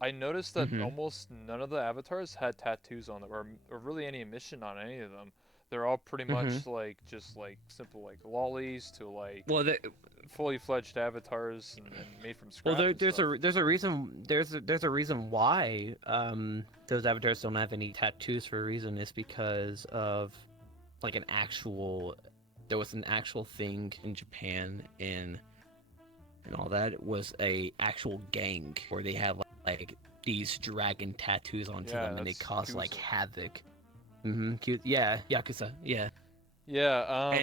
I noticed that Hmm. almost none of the avatars had tattoos on them, or really any emission on any of them. They're all pretty Hmm. much like just like simple like lollies to like Well, fully fledged avatars and made from scratch and stuff. there's a reason there's a reason why those avatars don't have any tattoos for a reason. Is because of like an actual there was an actual thing in Japan and all that. It was a actual gang where they have like these dragon tattoos onto Yeah, them and they that's cause like Yakuza. havoc. Mm-hmm. Yeah, Yakuza. Yeah. Yeah,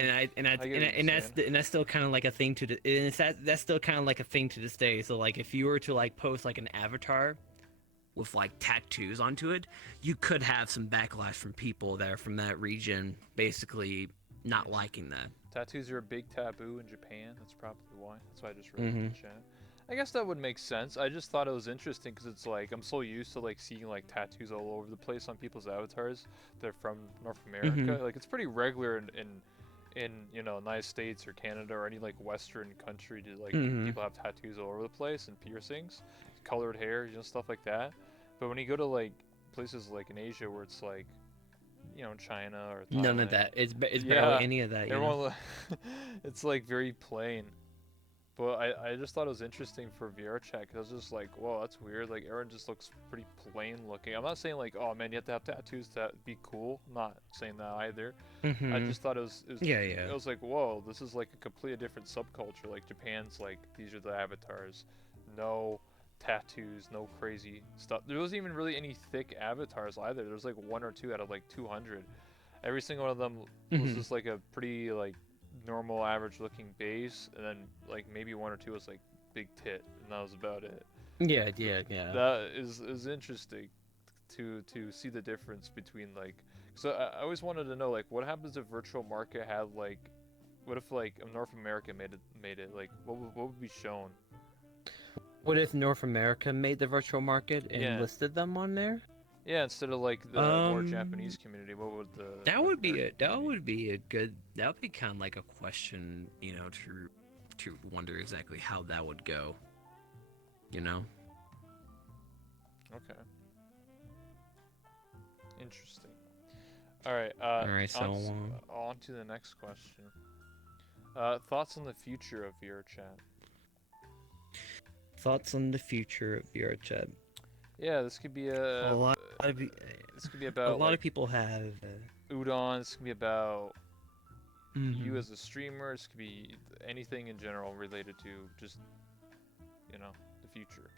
I get what you're saying. And that's still kind of like a thing to and it's that's still kind of like a thing to this day. So like if you were to like post like an avatar with like tattoos onto it, you could have some backlash from people that are from that region, basically not liking that. Tattoos are a big taboo in Japan. That's probably why. That's why I just wrote it in Mm-hmm. the chat. I guess that would make sense. I just thought it was interesting because it's like I'm so used to like seeing like tattoos all over the place on people's avatars. They're from North Mm-hmm. America. Like it's pretty regular in United States or Canada or any like Western country to like Mm-hmm. people have tattoos all over the place and piercings, colored hair, stuff like that. But when you go to like places like in Asia where it's like China or None of Thailand. that. It's barely Yeah, any of that, you know. everyone. It's like very plain. But I just thought it was interesting for VR chat because I was just like, whoa, that's weird. Like everyone just looks pretty plain looking. I'm not saying like, oh man, you have to have tattoos to be cool. I'm not saying that either. I Mm-hmm. just thought Yeah, yeah. it was like, whoa, this is like a completely different subculture. Like Japan's like these are the avatars, no tattoos, no crazy stuff. There wasn't even really any thick avatars either. There was like one or two out of like 200. Every single one of them was Mm-hmm. just like a pretty like normal average looking base, and then like maybe one or two was like big tit, and that was about it. Yeah, yeah, yeah. That is interesting to see the difference between like. So I always wanted to know like what happens if virtual market had like, what if like North America made it like what would be shown? What if North America made the virtual market and Yeah, listed them on there? yeah. Instead of like the more Um, Japanese community, what would the that North would be American that community? would be a good that would be kind of like a question, you know, to wonder exactly how that would go, you know. Okay, interesting. All right, All right, so on to the next question. Thoughts on the future of VR chat? thoughts on the future of VR chat. Yeah, this could be A lot of this could be a about lot like of people have. udon. This could be about you Mhm. as a streamer. This could be anything in general related to just the future.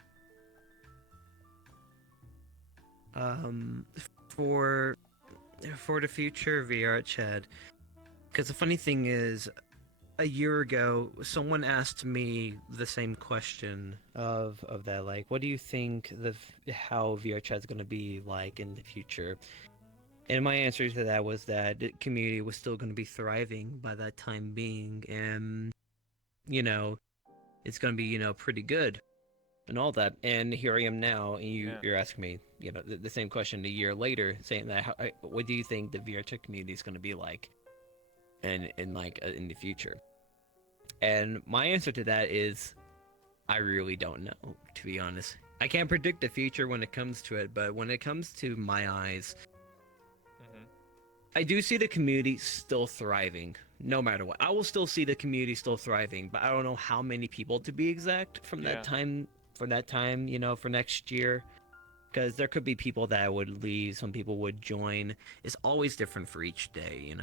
Um, for the future of VR chat, because the funny thing is, a year ago, someone asked me the same question of that, like, what do you think how VR chat is going to be like in the future? And my answer to that was that the community was still going to be thriving by that time being, and you know, it's going to be pretty good and all that. And here I am now, and Yeah. you're asking me the same question a year later, saying that what do you think the VRChat community is going to be like in the future? And my answer to that is I really don't know, to be honest. I can't predict the future when it comes to it, but when it comes to my eyes, Hmm. I do see the community still thriving, no matter what. I will still see the community still thriving, but I don't know how many people to be exact from that Yeah. time, for next year. Because there could be people that would leave, some people would join. It's always different for each day.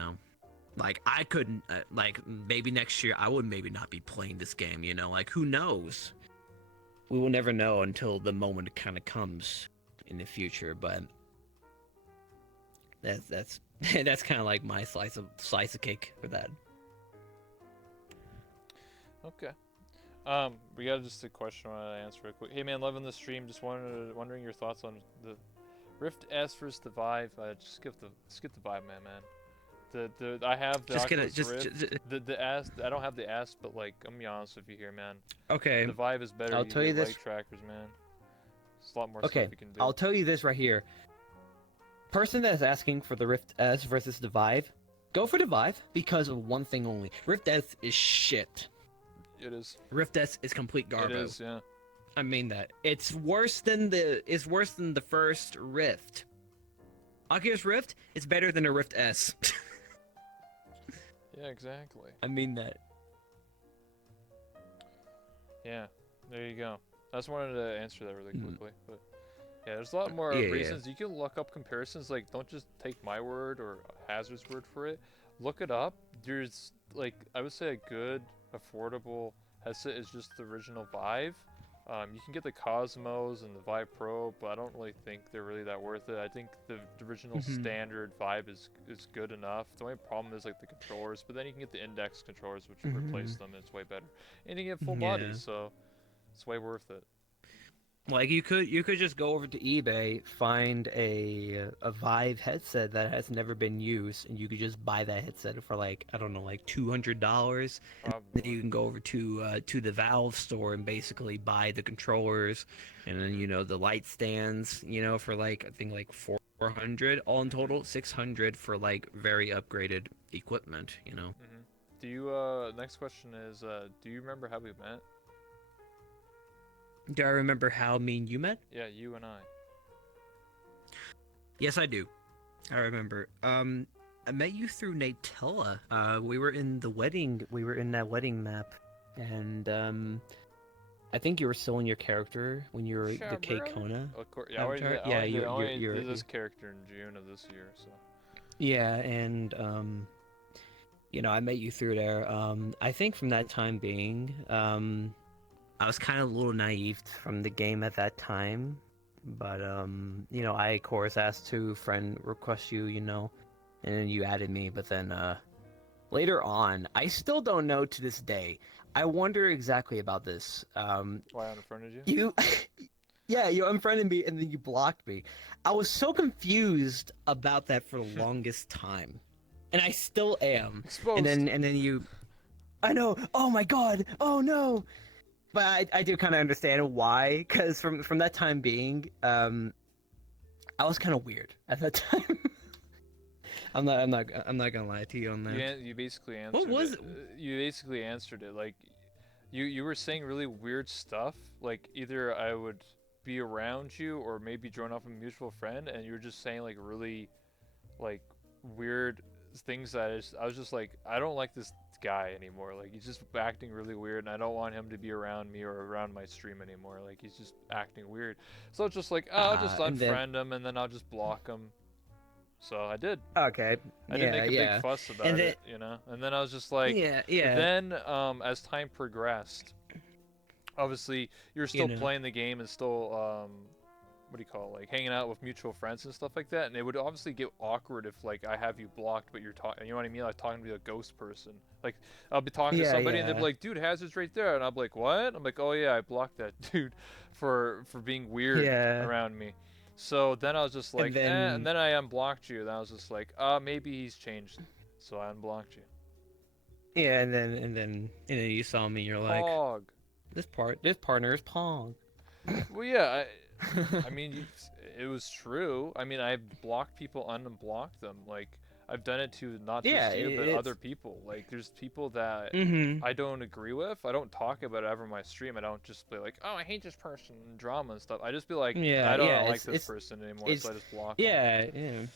Like, I couldn't, like, maybe next year I would maybe not be playing this game. Like, who knows? We will never know until the moment kind of comes in the future, but that's that's kind of like my slice of cake for that. Okay. We got just a question I wanted to answer real quick. Hey man, loving the stream. Just wondering your thoughts on the Rift S versus the Vive. Just skip the Vive, man. I have the Just gonna Oculus just, Rift. just The S. I don't have the S, but like I'm gonna be honest with you here, man. okay. The Vive is better. I'll You tell can you get this. light trackers, man. There's a lot more Okay, stuff you can do. I'll tell you this right here. Person that is asking for the Rift S versus the Vive, go for the Vive because of one thing only. Rift S is shit. It is. Rift S is complete garbo. It is, yeah. I mean that. It's worse than the first Rift. Oculus Rift is better than a Rift S. Yeah, exactly. I mean that. Yeah, there you go. I just wanted to answer that really Mm. quickly, but yeah, there's a lot more Yeah, yeah. reasons. You can look up comparisons. Like, don't just take my word or Hazard's word for it. Look it up. There's like, I would say a good, affordable headset is just the original Vive. You can get the Cosmos and the Vive Pro, but I don't really think they're really that worth it. I think the original Mhm. standard Vive is good enough. The only problem is like the controllers, but then you can get the index controllers, which replace Mhm. them, and it's way better. And you get full Yeah. body, so it's way worth it. Like you could just go over to eBay, find a Vive headset that has never been used, and you could just buy that headset for like I don't know, like $200, and then Probably. you can go over to the Valve store and basically buy the controllers, and then the light stands, for like I think like 400, all in total 600 for like very upgraded equipment. Hmm. Do you, next question is, do you remember how we met? Do I remember how me and you met? Yeah, you and I. Yes, I do. I remember. I met you through Natella. We were in the wedding. We were in that wedding map, and I think you were still in your character when you were the K Kona Of course, yeah, I only avatar. did, I Yeah, only did, I only you're did this character in June of this year, so. yeah, and I met you through there. I think from that time being, I was kind of a little naive from the game at that time, but I of course asked to friend request you, and then you added me. But then later on, I still don't know to this day. I wonder exactly about this. Why I unfriended you? You, yeah, you unfriended me and then you blocked me. I was so confused about that for the longest time, and I still am. Exposed. And then you, I know. Oh my God. Oh no. But I do kind of understand why, because from that time being, I was kind of weird at that time. I'm not gonna lie to you on that. You basically answered What was it. You basically answered it. Like, you were saying really weird stuff. Like, either I would be around you or maybe join off a mutual friend, and you were just saying like really, like, weird things that I was just like, I don't like this guy anymore. Like, he's just acting really weird, and I don't want him to be around me or around my stream anymore. Like, he's just acting weird. So it's just like, oh, I'll just and then unfriend him, and then I'll just block him. So I did. okay, I didn't yeah, make a yeah, big fuss about and then it, you know. And then I was just like, yeah, yeah, then as time progressed, obviously you're still playing the game and still what do you call it, like hanging out with mutual friends and stuff like that. And it would obviously get awkward if like I have you blocked, but you're talking, you know what I mean, like talking to a ghost person. Like I'll be talking to yeah, somebody and they'll yeah. be like, dude, Hazard's right there, and I'm like, what? I'm like, oh yeah, I blocked that dude for being weird Yeah. around me. So then I was just And like, eh, and then then I unblocked you. Then I was just like, maybe he's changed. So I unblocked you. yeah, and then you saw me. You're like, Pog. this partner is Pong. Well, yeah, I mean, it was true. I mean, I blocked people, unblocked them. Like, I've done it to not Yeah, just you, but other it's. people. Like, there's people that Mm-hmm. I don't agree with. I don't talk about it ever on my stream. I don't just be like, oh, I hate this person and drama and stuff. I just be like, Yeah, I yeah. don't like this person anymore, so It's. I just block them. Yeah, yeah.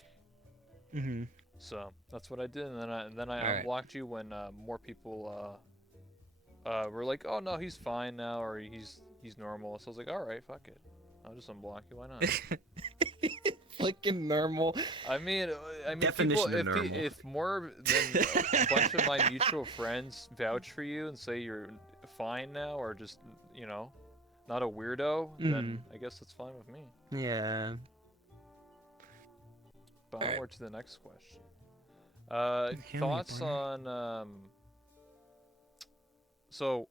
Mm-hmm. So that's what I did, and then I All right. unblocked you when more people were like, oh no, he's fine now, or he's normal. So I was like, all right, fuck it, I'll just unblock you. Why not? Fucking normal. I mean, people. Definition of normal. If more than a bunch of my mutual friends vouch for you and say you're fine now, or just not a weirdo, then I guess that's fine with me. Yeah. But Alright. onward to the next question. Yeah, Thoughts partner. on so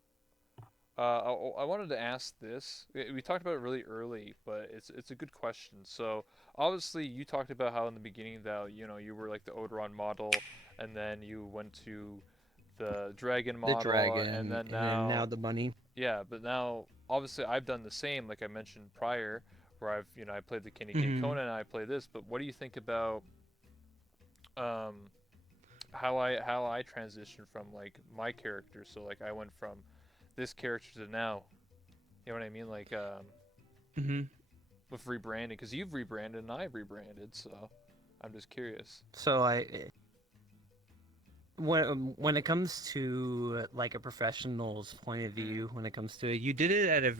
I wanted to ask this. We talked about it really early, but it's a good question. So obviously you talked about how in the beginning that you were like the Odoron model, and then you went to the dragon The model, and dragon, then and then now now the bunny. yeah, but now obviously I've done the same, like I mentioned prior, where I played the Kenny King Mm-hmm. Conan, and I play this. But what do you think about um how I transitioned from like my character? So like I went from this character to now. You know what I mean? Like Mm-hmm. with rebranding, because you've rebranded and I've rebranded. So I'm just curious. So when it comes to like a professional's point of Mm, view, when it comes to it, you did it at a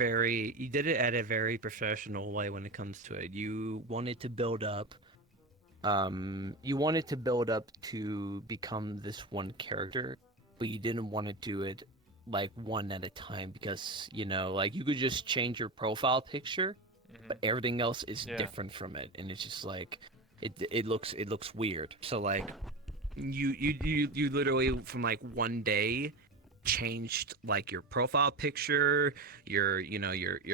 very professional way. When it comes to it, you wanted to build up. You wanted to build up to become this one character, but you didn't want to do it like one at a time because like you could just change your profile picture, mm-hmm. but everything else is Yeah. different from it, and it's just like it looks weird. So like you literally from like one day changed like your profile picture, your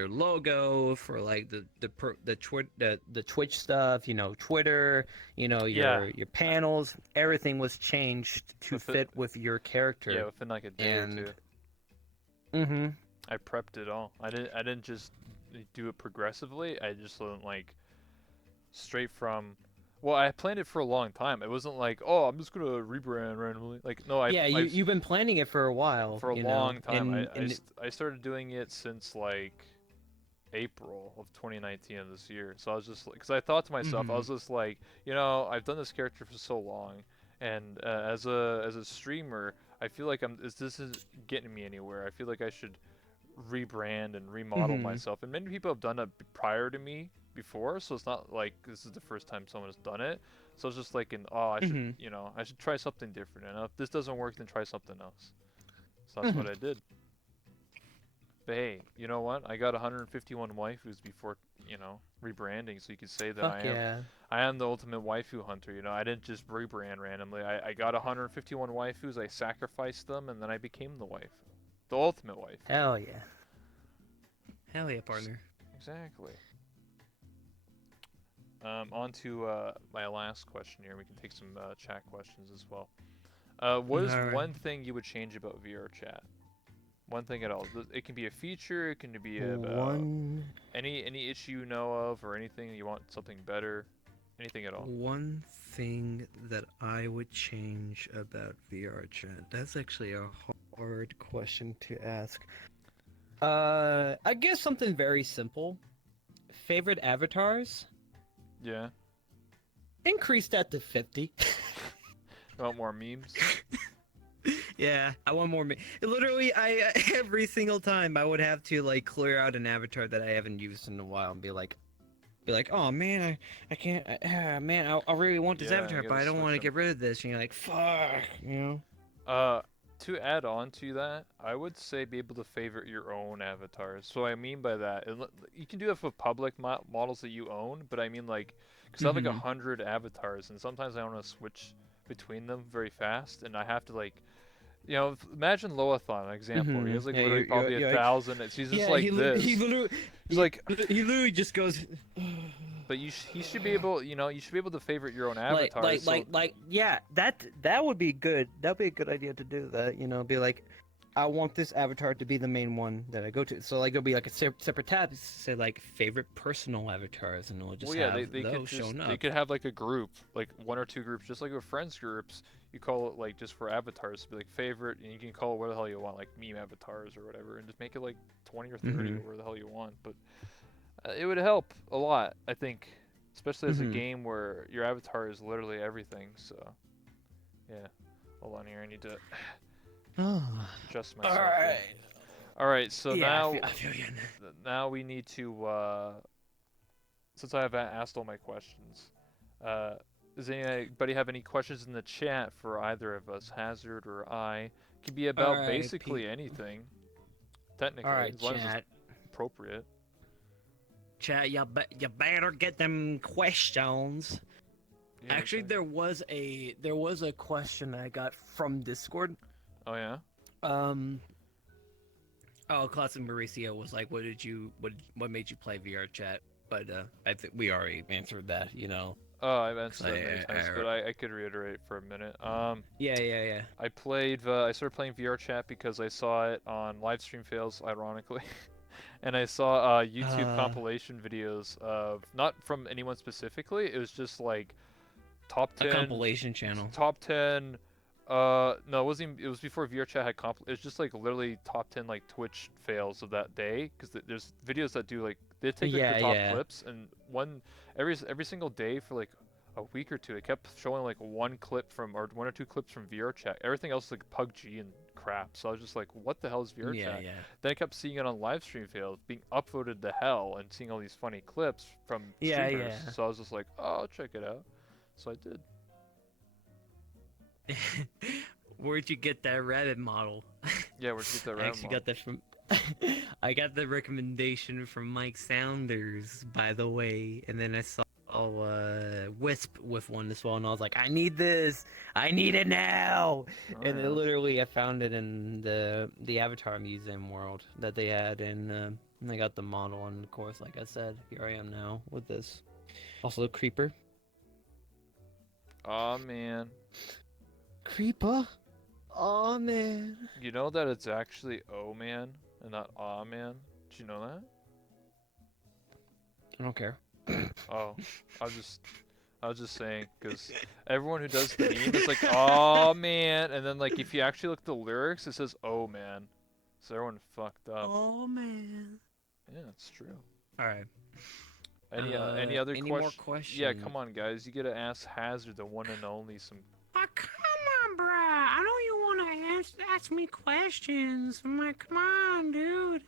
logo for like the Twitch stuff, Twitter, Yeah. your panels, everything was changed to With it. fit with your Yeah. character. Within like a day or And two, mhm. I prepped it all. I didn't just do it progressively. I just went like straight from. Well, I planned it for a long time. It wasn't like, oh, I'm just gonna rebrand randomly. Like, no, Yeah, I you've been planning it for a while, for a long time. and I started doing it since like April of 2019 of this year. So I was just like, because I thought to myself, I mhm. was just like, I've done this character for so long, and as a streamer, I feel like this is getting me anywhere. I feel like I should rebrand and remodel Mhm. myself. And many people have done it prior to me before, so it's not like this is the first time someone has done it. So it's just like, Mhm. I should try something different. And if this doesn't work, then try something else. So that's Mhm. what I did. But hey, you know what? I got 151 waifus before, rebranding, so you could say that Fuck yeah. I am the ultimate waifu hunter. I didn't just rebrand randomly. I got 151 waifus, I sacrificed them, and then I became the waifu. The ultimate waifu. Hell yeah. Hell yeah, partner. Exactly. On to my last question here. We can take some chat questions as well. What is Alright. one thing you would change about VR chat? One thing at all. It can be a feature. It can be about One any issue you know of, or anything you want something better. Anything at all. one thing that I would change about VR chat. That's actually a hard question to ask. I guess something very simple. Favorite avatars? Yeah. Increase that to 50. You want more memes? Yeah, I want more. Literally, I every single time I would have to like clear out an avatar that I haven't used in a while and be like, oh man, I can't, man, I really want this Yeah, avatar, you but gotta I don't want switch to 'em. get rid of this. And you're like, fuck, To add on to that, I would say be able to favorite your own avatars. So I mean by that, you can do that for public models that you own, but I mean like, because I have like Mm-hmm. 100 avatars, and sometimes I want to switch between them very fast, and I have to like, imagine Loathon, an example. He Mm-hmm. has like Yeah, literally probably you're like, 1,000. He's just yeah, like he this. literally, He's like, he literally just goes. But he should be able, you should be able to favorite your own avatars. Yeah, that would be good. That'd be a good idea to do that. Be like, I want this avatar to be the main one that I go to. So like, it'll be like a separate tab, say like favorite personal avatars, and it'll just Well, yeah, have they could those showing up. they could have like a group, like 1 or 2 groups, just like with friends groups. You call it like just for avatars, be like favorite, and you can call it what the hell you want, like meme avatars or whatever, and just make it like 20 or 30 or whatever the hell you want. But it would help a lot, I think, especially as a game where your avatar is literally everything. So, yeah. Hold on here, I need to adjust myself. All right. So yeah, I feel you. now we need to. Since I have asked all my questions, does anybody have any questions in the chat for either of us, Hazard or I? It can be about basically anything, technically, as long as it's appropriate. Chat, you better get them questions. Yeah, actually, there was a question I got from Discord. Oh yeah. Classic Mauricio was like, what made you play VR chat? But I think we already answered that, Oh, I've answered that many times, but I could reiterate for a minute. Yeah. I started playing VR chat because I saw it on Livestream Fails, ironically. And I saw YouTube compilation videos of, not from anyone specifically, it was just like top 10 a compilation channel. Top 10 no, it wasn't even, it was before VR chat had it was just like literally top 10 like Twitch fails of that day, because there's videos that do like, they take like the top clips, and every single day for like a week or two, it kept showing like one or 2 clips from VR chat. Everything else was like PUBG and crap. So I was just like, what the hell is VR chat? Then I kept seeing it on Livestream Fails being upvoted to hell and seeing all these funny clips from streamers. So I was just like, oh, I'll check it out. So I did. Where'd you get that rabbit model? Yeah, where'd you get that rabbit model? I actually got that from I got the recommendation from Mike Saunders, by the way, and then I saw Wisp with one as well, and I was like, I need this, I need it now. And I found it in the Avatar Museum world that they had, and I got the model, and of course, like I said, here I am now with this. Also, Creeper. Oh man. Creeper. Oh man. You know that it's actually oh man and not aw man? Did you know that? I don't care. Oh, I was just saying, because everyone who does the meme is like, oh man, and then like if you actually look at the lyrics, it says oh man, so everyone fucked up. Oh man. Yeah, it's true. All right. Any other more questions? Yeah, come on guys, you gotta ask Hazard, the one and only, some. Oh, come on, bruh. I know you wanna ask me questions. I'm like, come on, dude.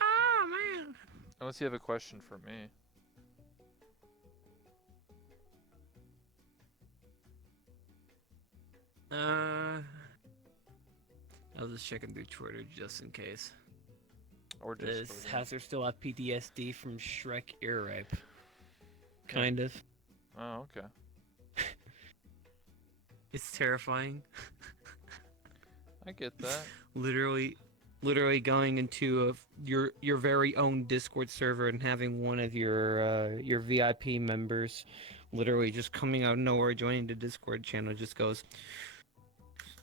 Oh man. Unless you have a question for me. I was just checking through Twitter just in case. Or just. Does Hazard still have PTSD from Shrek ear rape? Kind of. Oh, okay. It's terrifying. I get that. Literally going into your very own Discord server and having one of your VIP members literally just coming out of nowhere, joining the Discord channel, just goes,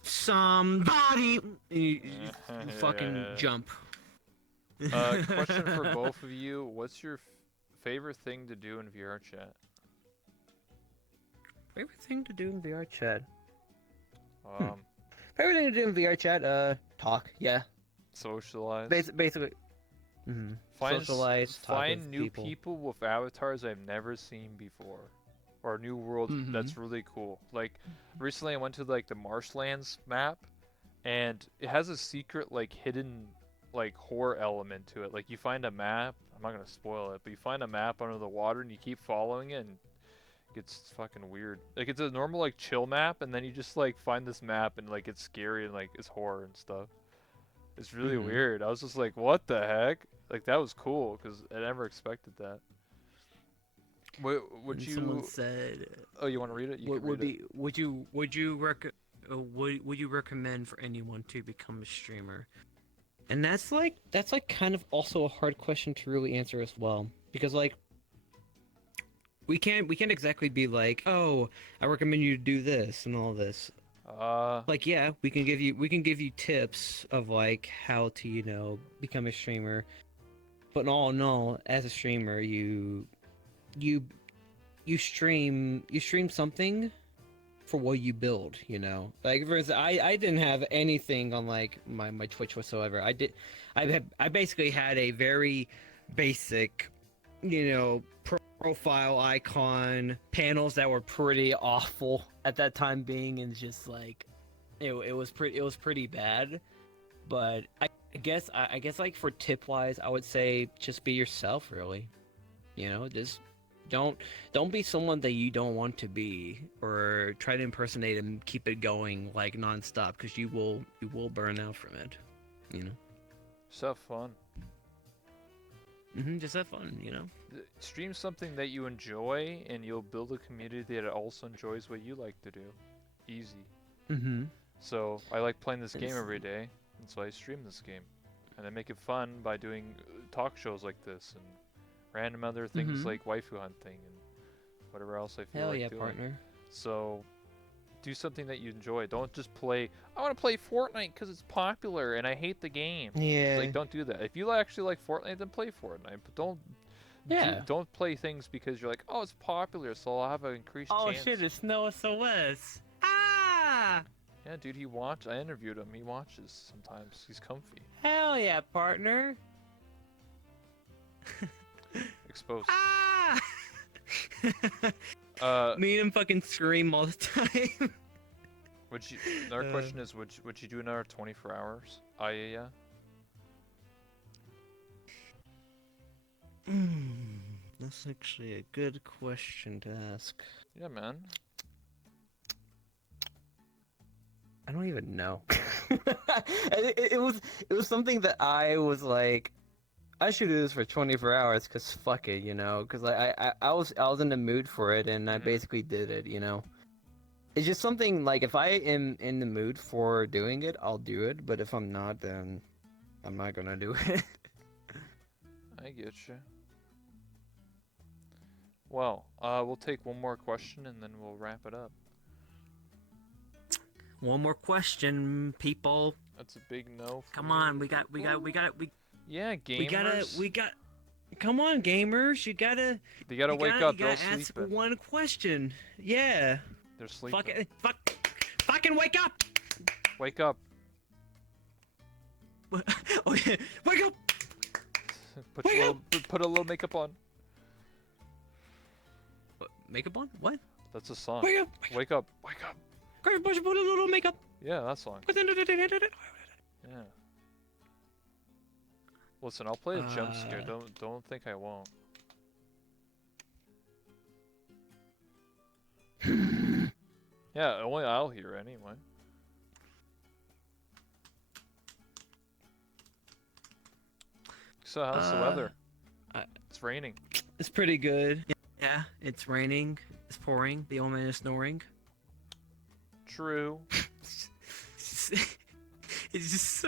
somebody fucking jump. Question for both of you: what's your favorite thing to do in VR chat? Favorite thing to do in VR chat? Favorite thing to do in VR chat? Talk. Yeah. Socialize. Basically. Socialize. Find new people with avatars I've never seen before, or new world that's really cool. Like recently, I went to like the Marshlands map, and it has a secret like hidden like horror element to it. Like you find a map. I'm not gonna spoil it, but you find a map under the water, and you keep following it, and it gets fucking weird. Like it's a normal like chill map, and then you just like find this map, and like it's scary and like it's horror and stuff. It's really weird. I was just like, what the heck? Like that was cool because I never expected that. Would you? Someone said. Oh, you want to read it? Would you recommend for anyone to become a streamer? And that's like kind of also a hard question to really answer as well, because like we can't exactly be like, oh, I recommend you do this and all this. Like, yeah, we can give you tips of like how to, become a streamer. But in all, as a streamer, you you stream something for what you build, Like, for instance, I didn't have anything on like my Twitch whatsoever. I basically had a very basic, profile icon panels that were pretty awful at that time being, and just like it was pretty bad. But I guess like for tip wise, I would say just be yourself, really. Just don't don't be someone that you don't want to be, or try to impersonate and keep it going like nonstop, because you will burn out from it. You know. Just have fun. Just have fun. Stream something that you enjoy, and you'll build a community that also enjoys what you like to do. Easy. Mm-hmm. So I like playing this game It's- every day, and so I stream this game, and I make it fun by doing talk shows like this and random other things Mhm. like waifu hunting and whatever else I feel Hell like yeah, doing. partner. So do something that you enjoy. Don't just play. I want to play Fortnite because it's popular and I hate the game. Yeah. Like, don't do that. If you actually like Fortnite, then play Fortnite. But Yeah. don't play things because you're like, oh, it's popular, so I'll have an increased Oh chance. shit! It's Noah SOS. Ah! Yeah, dude, I interviewed him. He watches sometimes. He's comfy. Hell yeah, partner. Exposed. Ah! Uh, Me and him fucking scream all the time. would you? Another question is, would you do another 24 hours? Yeah. That's actually a good question to ask. Yeah, man. I don't even know. it was something that I was like, I should do this for 24 hours, cause fuck it, cause I was in the mood for it, and I Mhm. basically did it. It's just something like, if I am in the mood for doing it, I'll do it. But if I'm not, then I'm not gonna do it. I get you. Well, we'll take one more question and then we'll wrap it up. One more question, people. That's a big no. Come on, we got. Yeah, gamers. Come on, gamers, you gotta. They gotta wake up. They're Ask sleeping. one question. Yeah. They're sleeping. Fucking wake up! Wake up. Oh yeah, wake up! Put a little makeup on. What, makeup on? What? That's a song. Wake up! Wake up. Wake up. Put a little makeup. Yeah, that song. Yeah. Listen, I'll play a jump scare. Don't think I won't. Yeah, only I'll hear anyway. So how's the weather? It's raining. It's pretty good. Yeah, it's raining. It's pouring. The old man is snoring. True. It's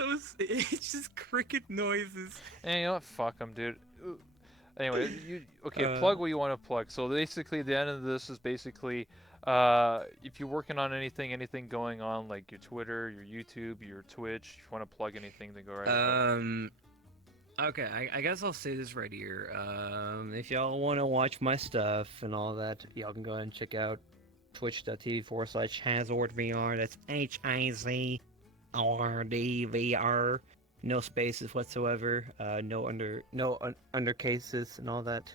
just cricket noises. And you know what? Fuck them, dude. Anyway, Uh, plug what you want to plug. So basically, the end of this is basically, if you're working on anything going on, like your Twitter, your YouTube, your Twitch, if you want to plug anything, then go right ahead. Okay, I guess I'll say this right here. If y'all want to watch my stuff and all that, y'all can go ahead and check out twitch.tv/HazordVR. That's HazordVR. No spaces whatsoever. No undercases and all that.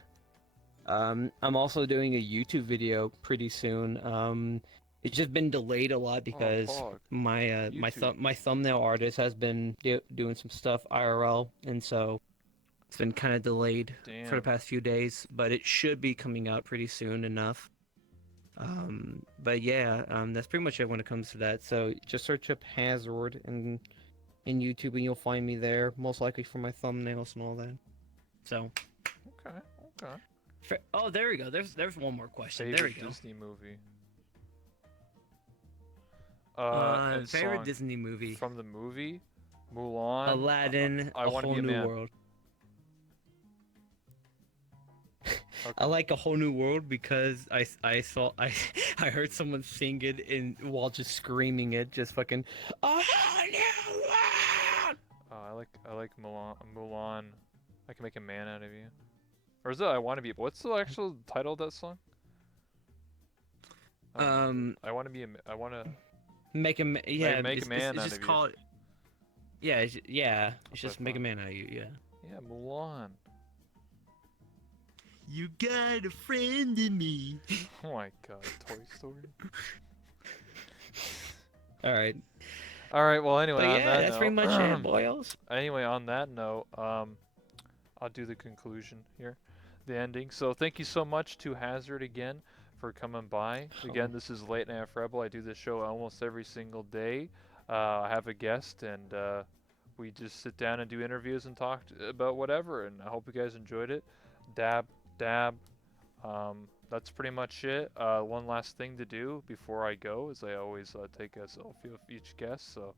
I'm also doing a YouTube video pretty soon. It's just been delayed a lot because Pog. my YouTube. my thumbnail artist has been doing some stuff IRL, and so it's been kind of delayed for the Damn. past few days. But it should be coming out pretty soon enough. But yeah, that's pretty much it when it comes to that. So just search up Hazord in YouTube, and you'll find me there, most likely for my thumbnails and all that. So. Okay. Oh, there we go. There's one more question. There we Favorite go. Disney movie. And Favorite song Disney movie. from the movie, Mulan. Aladdin, I A Wanna Whole Be a New Man. World. I like A Whole New World because I saw I heard someone sing it while just screaming it, just fucking A Whole New World. I like Mulan. I can make a man out of you. Or is it I Want to Be? What's the actual title of that song? I want to be. I want to Make a yeah. make a man it's out just of you. called. Yeah, it's That's just what I make a thought. man out of you. Yeah. Yeah, Mulan. You got a friend in me. Oh my god, Toy Story. All right. All right. Well, anyway, But on yeah, that that's note, pretty much it, boys. anyway, on that note, I'll do the conclusion here, the ending. So thank you so much to Hazard again for coming by. Again, this is Late Night with Rebel. I do this show almost every single day. I have a guest, and we just sit down and do interviews and talk about whatever. And I hope you guys enjoyed it. Dab, dab. That's pretty much it. One last thing to do before I go is I always take a selfie of each guest. So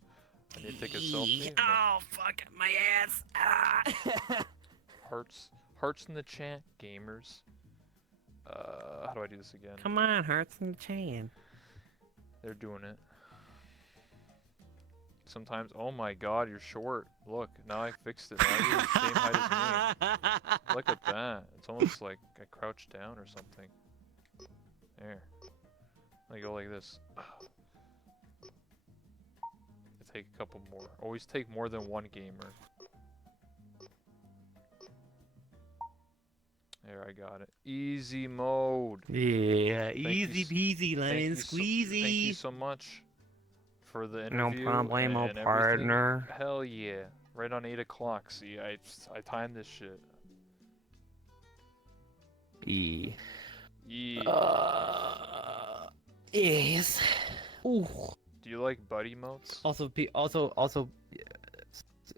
I need to take a selfie. And then Oh, fuck my ass. Ah. hearts in the chat, gamers. How do I do this again? Come on, hearts in the chain. They're doing it. Sometimes, oh my god, you're short. Look, now I fixed it. Now you're the same height as me. Look at that. It's almost like I crouched down or something. There. I go like this. I take a couple more. Always take more than one gamer. There, I got it. Easy mode. Yeah, Thank easy you peasy, lemon squeezy. Thank you so much for the No interview. problemo, and everything. partner. Hell yeah. Right on 8 o'clock. See, I timed this shit. Yeah. Yeah. Yes. Ooh. Do you like buddy emotes? Also,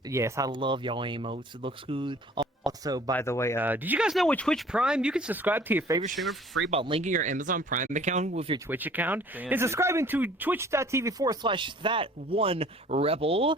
yes, I love y'all emotes. It looks good. Also, by the way, did you guys know with Twitch Prime, you can subscribe to your favorite streamer for free by linking your Amazon Prime account with your Twitch account Damn, and subscribing to twitch.tv/that1rebel.